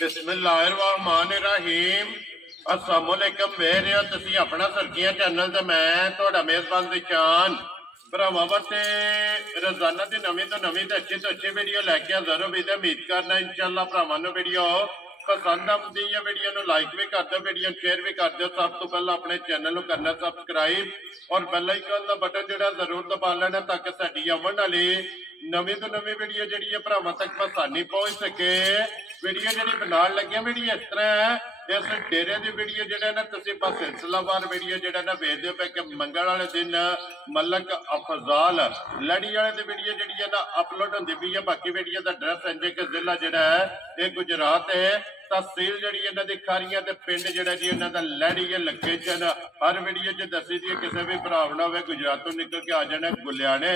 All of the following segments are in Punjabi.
बिस्मिल्लाहिर्रहमानिर्रहीम अस्सलामुअलैकुम वेरे तुसी अपना सरकिया चैनल ते मैं तुहाडा मेजबान दिशान भरावां वास्ते रोजाना दी नवीं तो अच्छी वीडियो लैके हाज़र होई ते उम्मीद करना इंशाअल्लाह भरावां नूं वीडियो पसंद आउंदी है। वीडियो नूं लाइक भी कर दो, वीडियो शेयर भी कर दो। सब तो पहला अपने चैनल नूं करना सब्सक्राइब और बेल आइकन दा बटन जिहड़ा जरूर दबा लेना ताकि साडी आउण वाली नवीं तो नवीं वीडियो जिहड़ी है भरावां तक आसानी पहुंच सके। वीडियो जिहड़ी बनाउण लगे वीडियो इस तरह है, इस डेरे की वीडियो जिहड़ा ना तुसीं बस सिलसिलावार वीडियो जिहड़ा ना वेखदे पे कि मंगल वाले दिन मलक अफजाल लड़ी वाले की वीडियो जिहड़ी है ना अपलोड होंदी पई है। बाकी वीडियो का एड्रैस है कि जिला जिहड़ा है ये गुजरात है, तहसील जिहड़ी इन्हां दी खारियां ते पिंड जिहड़ा जी इन्हां दा लड़ी है। लोकेशन हर वीडियो च दसी दी किसी भी भरा ना होवे गुजरात तो निकल के आ जाना गुलियाने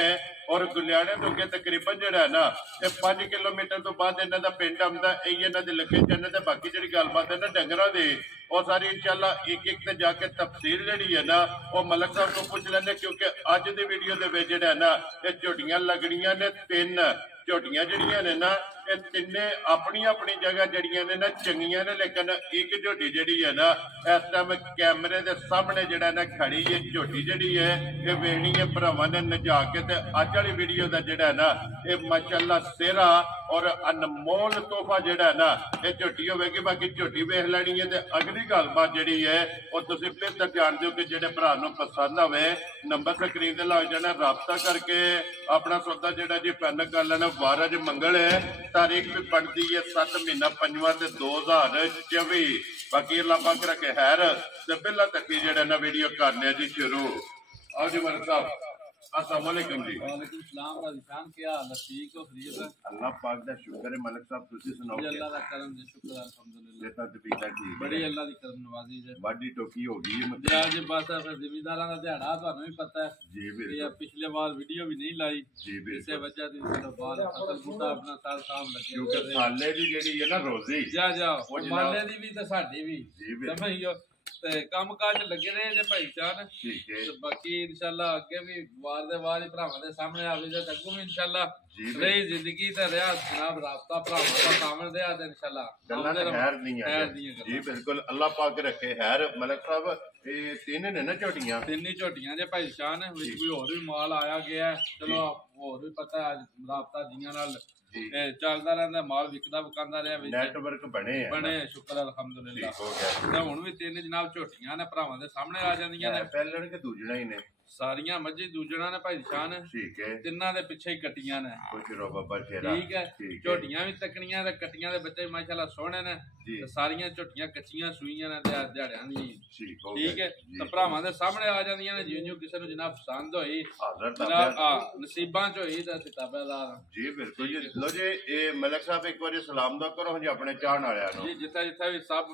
और गुलियाने तो अगे तकरीबन जिहड़ा है ना ये 5 किलोमीटर तो बाद इन्हां दा पिंड आउंदा। यही इन्हां दी लोकेशन ते बाकी जिहड़ी गलबात है ना डंगरां दी और सारी इंशाअल्लाह एक एक ते जाके तफसील जिहड़ी है ना वो मलक साहब को पूछ लैंदे, क्योंकि अज दी वीडियो दे विच जिहड़ा है ना ये झोटियां लगणियां ने। 3 झोटियां जिहड़ियां ने ना ये तिन्ने अपनी अपनी जगह जड़ियां ने ना चंगियां ने, लेकिन एक झोटी जिहड़ी है ना इस टाइम कैमरे दे सामने जिहड़ा ना खड़ी है झोटी जिहड़ी है ये वेखनी है भरावां ने नजा के। ते अज वाली वीडियो दा जिहड़ा है ना ये माशाअल्लाह सेहरा और अनमोल तोहफा जिहड़ा है ना ये झोटी होवेगी। बाकी झोटी वेख लैनी है ते अगली गलबात जिहड़ी है और तुसीं बेहतर जानदे हो कि जिहड़े भरा नूं पसंद आवे नंबर स्क्रीन ते लग जाना, राबता करके अपना सौदा जिहड़ा जी फाइनल कर लेना। 12 मंगल है, तारीख भी पड़ती है 7 महीना 5वां 2024। बाकी अल्लाह पाक रखे खैर ते पहला तक जिहड़ा ना वीडियो करने जी शुरू। आओ जी मलिक साहब, अस्सलाम वालेकुम जी। वालेकुम सलाम राज़ी क्या हाल है? ठीक हो? खैरियत है? अल्लाह पाक दा शुक्र है। मलिक साहब तुसी सुनाओ? अल्लाह दा करम दे शुक्र अल्हम्दुलिल्लाह। बेटा ते पीता ठीक बड़ी अल्लाह दी करम नवाजी है। वाडी टोकी हो गई है जी आज बस जिमीदारां दा दिहाड़ा तुहानू भी पता है जी। ये पिछले बार वीडियो भी नहीं लाई जी इसे वजह दी सारा बाल फसल बूटा अपना साल काम लगे क्योंकि साले दी जेड़ी है ना रोजी जा माले दी भी ते साडी भी समझियो ते काम काज लगे रहे जे भाई जान। ठीक है बाकी इंशाल्लाह अगे भी वार दे वार ही भरावां दे सामने आवे जे अगों भी इंशाल्लाह रही जिंदगी ते रहा जनाब राबता भरावां दा सामने दे आ इंशाल्लाह गल्लां ते खैर नहीं है जी। बिल्कुल अल्लाह पाक रखे खैर। मलिक साहब ये 3 ने ना झोटियां? 3 ही झोटियां जे भाई शान विच कोई और भी माल आया गया है, चलो और भी पता है राबता जियां नाल चलदा रहंदा, माल विकदा वकांदा रहा, नेटवर्क बने शुक्र अल्हम्दुलिल्लाह। ते हुण भी 3 जनाब झोटियां ने भरावां दे सामने आ जांदियां ने। पैलण के दूजणा ही ने सारियां मझी दूजणा ने भाई शान। ठीक है तिन्ना दे पिछे ही कट्टियां ने। खुश रहो बाबा शेरा। ठीक है झोटियां भी तकनियां ते कट्टियां दे बच्चे माशाअल्लाह सोहणे ने ते सारियां झोटियां कच्चियां सूईयां ने ते दिहाड़ियां दी। ठीक है ते भरावां दे सामने आ जांदियां ने जिउं किसे नूं जनाब पसंद होई जनाब नसीबां च होई ते ताबेदार जी। बिल्कुल जी। लो जी ये मलिक साहब एक बार सलाम दा करो जी अपने चाहण वालियां नूं जी। जिथे जिथे भी सब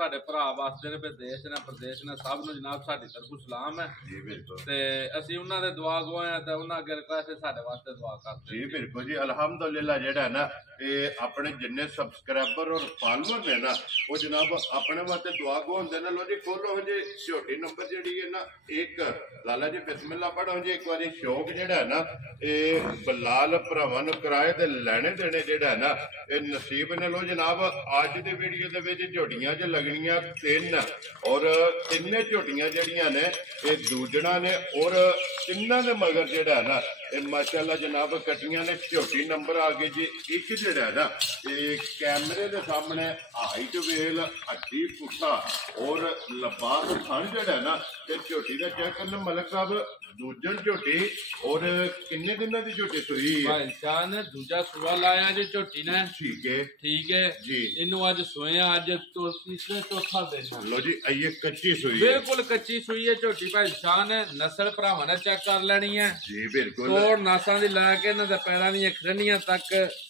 साडे भरा वास्ते ने विदेश ने प्रदेश ने सब नूं जनाब साडी तरफों सलाम है जी। बिल्कुल ते ਅਸੀਂ ਉਹਨਾਂ ਦੇ ਦੁਆ ਗਵਾਇਆ ਤੇ ਉਹਨਾਂ ਅੱਗੇ ਰਿਕਵੈਸਟ ਸਾਡੇ ਵਾਸਤੇ ਦੁਆ ਕਰਦੇ ਜੀ। ਬਿਲਕੁਲ ਜੀ ਅਲਹਮਦੁਲਿਲਾ। ਜਿਹੜਾ ਨਾ ਇਹ ਆਪਣੇ ਜਿੰਨੇ ਸਬਸਕ੍ਰਾਈਬਰ ਔਰ ਫਾਲੋਅਰ ਨੇ ਨਾ ਉਹ ਜਨਾਬ ਆਪਣੇ ਵਾਸਤੇ ਦੁਆ ਗਵਾਉਂਦੇ ਨੇ। ਲੋ ਜੀ ਖੋਲੋ ਜੀ ਛੋਟੀ ਨੰਬਰ ਜਿਹੜੀ ਹੈ ਨਾ 1 ਲਾਲਾ ਜੀ ਬਿਸਮਿਲ੍ਲਾ ਪੜੋ ਜੀ ਇੱਕ ਵਾਰੀ। ਸ਼ੌਕ ਜਿਹੜਾ ਨਾ ਇਹ ਬਲਾਲ ਭਰਾਵਾਂ ਨੂੰ ਕਿਰਾਏ ਤੇ ਲੈਣੇ ਦੇਣੇ ਜਿਹੜਾ ਨਾ ਇਹ ਨਸੀਬ ਨੇ। ਲੋ ਜਨਾਬ ਅੱਜ ਦੀ ਵੀਡੀਓ ਦੇ ਵਿੱਚ ਝੋਟੀਆਂ 'ਚ ਲੱਗਣੀਆਂ 3 ਔਰ 3 ਝੋਟੀਆਂ ਜਿਹੜੀਆਂ ਨੇ ਇਹ ਦੂਜਣਾ ਨੇ ਔਰ ਤਿੰਨਾਂ ਦੇ ਮਗਰ ਜਿਹੜਾ ਨਾ ਇਹ ਮਾਸ਼ਾਅੱਲਾ ਜਨਾਬ ਕੱਟੀਆਂ ਨੇ। ਝੋਟੀ ਨੰਬਰ ਆ ਗਏ ਜੀ 1 ਜਿਹੜਾ ਨਾ ਇਹ ਕੈਮਰੇ ਦੇ ਸਾਹਮਣੇ ਹਾਈਟ ਵੇਲ ਹੱਡੀ ਪੁੱਠਾ ਔਰ ਲਬਾਸ ਥਣ ਜਿਹੜਾ ਨਾ ਤੇ ਝੋਟੀ ਦਾ ਚੈੱਕ ਕਰਨ ਮਲਿਕ ਸਾਹਿਬ ਦੂਜਣ ਝੋਟੀ ਔਰ ਕਿੰਨੇ ਦਿਨਾਂ ਦੀ ਝੋਟੀ ਸੂਈ ਭਾਈ ਜਾਨ ਦੂਜਾ ਸੂਆ ਲਾਇਆ ਜੇ ਝੋਟੀ ਨੇ। ਠੀਕ ਹੈ ਜੀ। ਇਹਨੂੰ ਅੱਜ ਸੋਇਆ ਅੱਜ ਤੋਂ ਤੀਸਰੇ ਚੌਥਾ ਦਿਨ। ਲੋ ਜੀ ਇਹ ਕੱਚੀ ਸੂਈ ਬਿਲਕੁਲ ਕੱਚੀ ਸੂਈ ਹੈ ਝੋਟੀ ਭਾਈ ਜਾਨ। ਨਸਲ ਭਰਾਵਾਂ ਨੇ ਚੈੱਕ ਕਰ ਲੈਣੀ ਹੈ ਜੀ। ਬਿਲकुल ਤੋੜ ਨਾਸਾਂ ਦੀ ਲੈ ਕੇ ਇਹਨਾਂ ਦੇ ਪੈਰਾਂ ਦੀਆਂ ਖਰਨੀਆਂ ਤੱਕ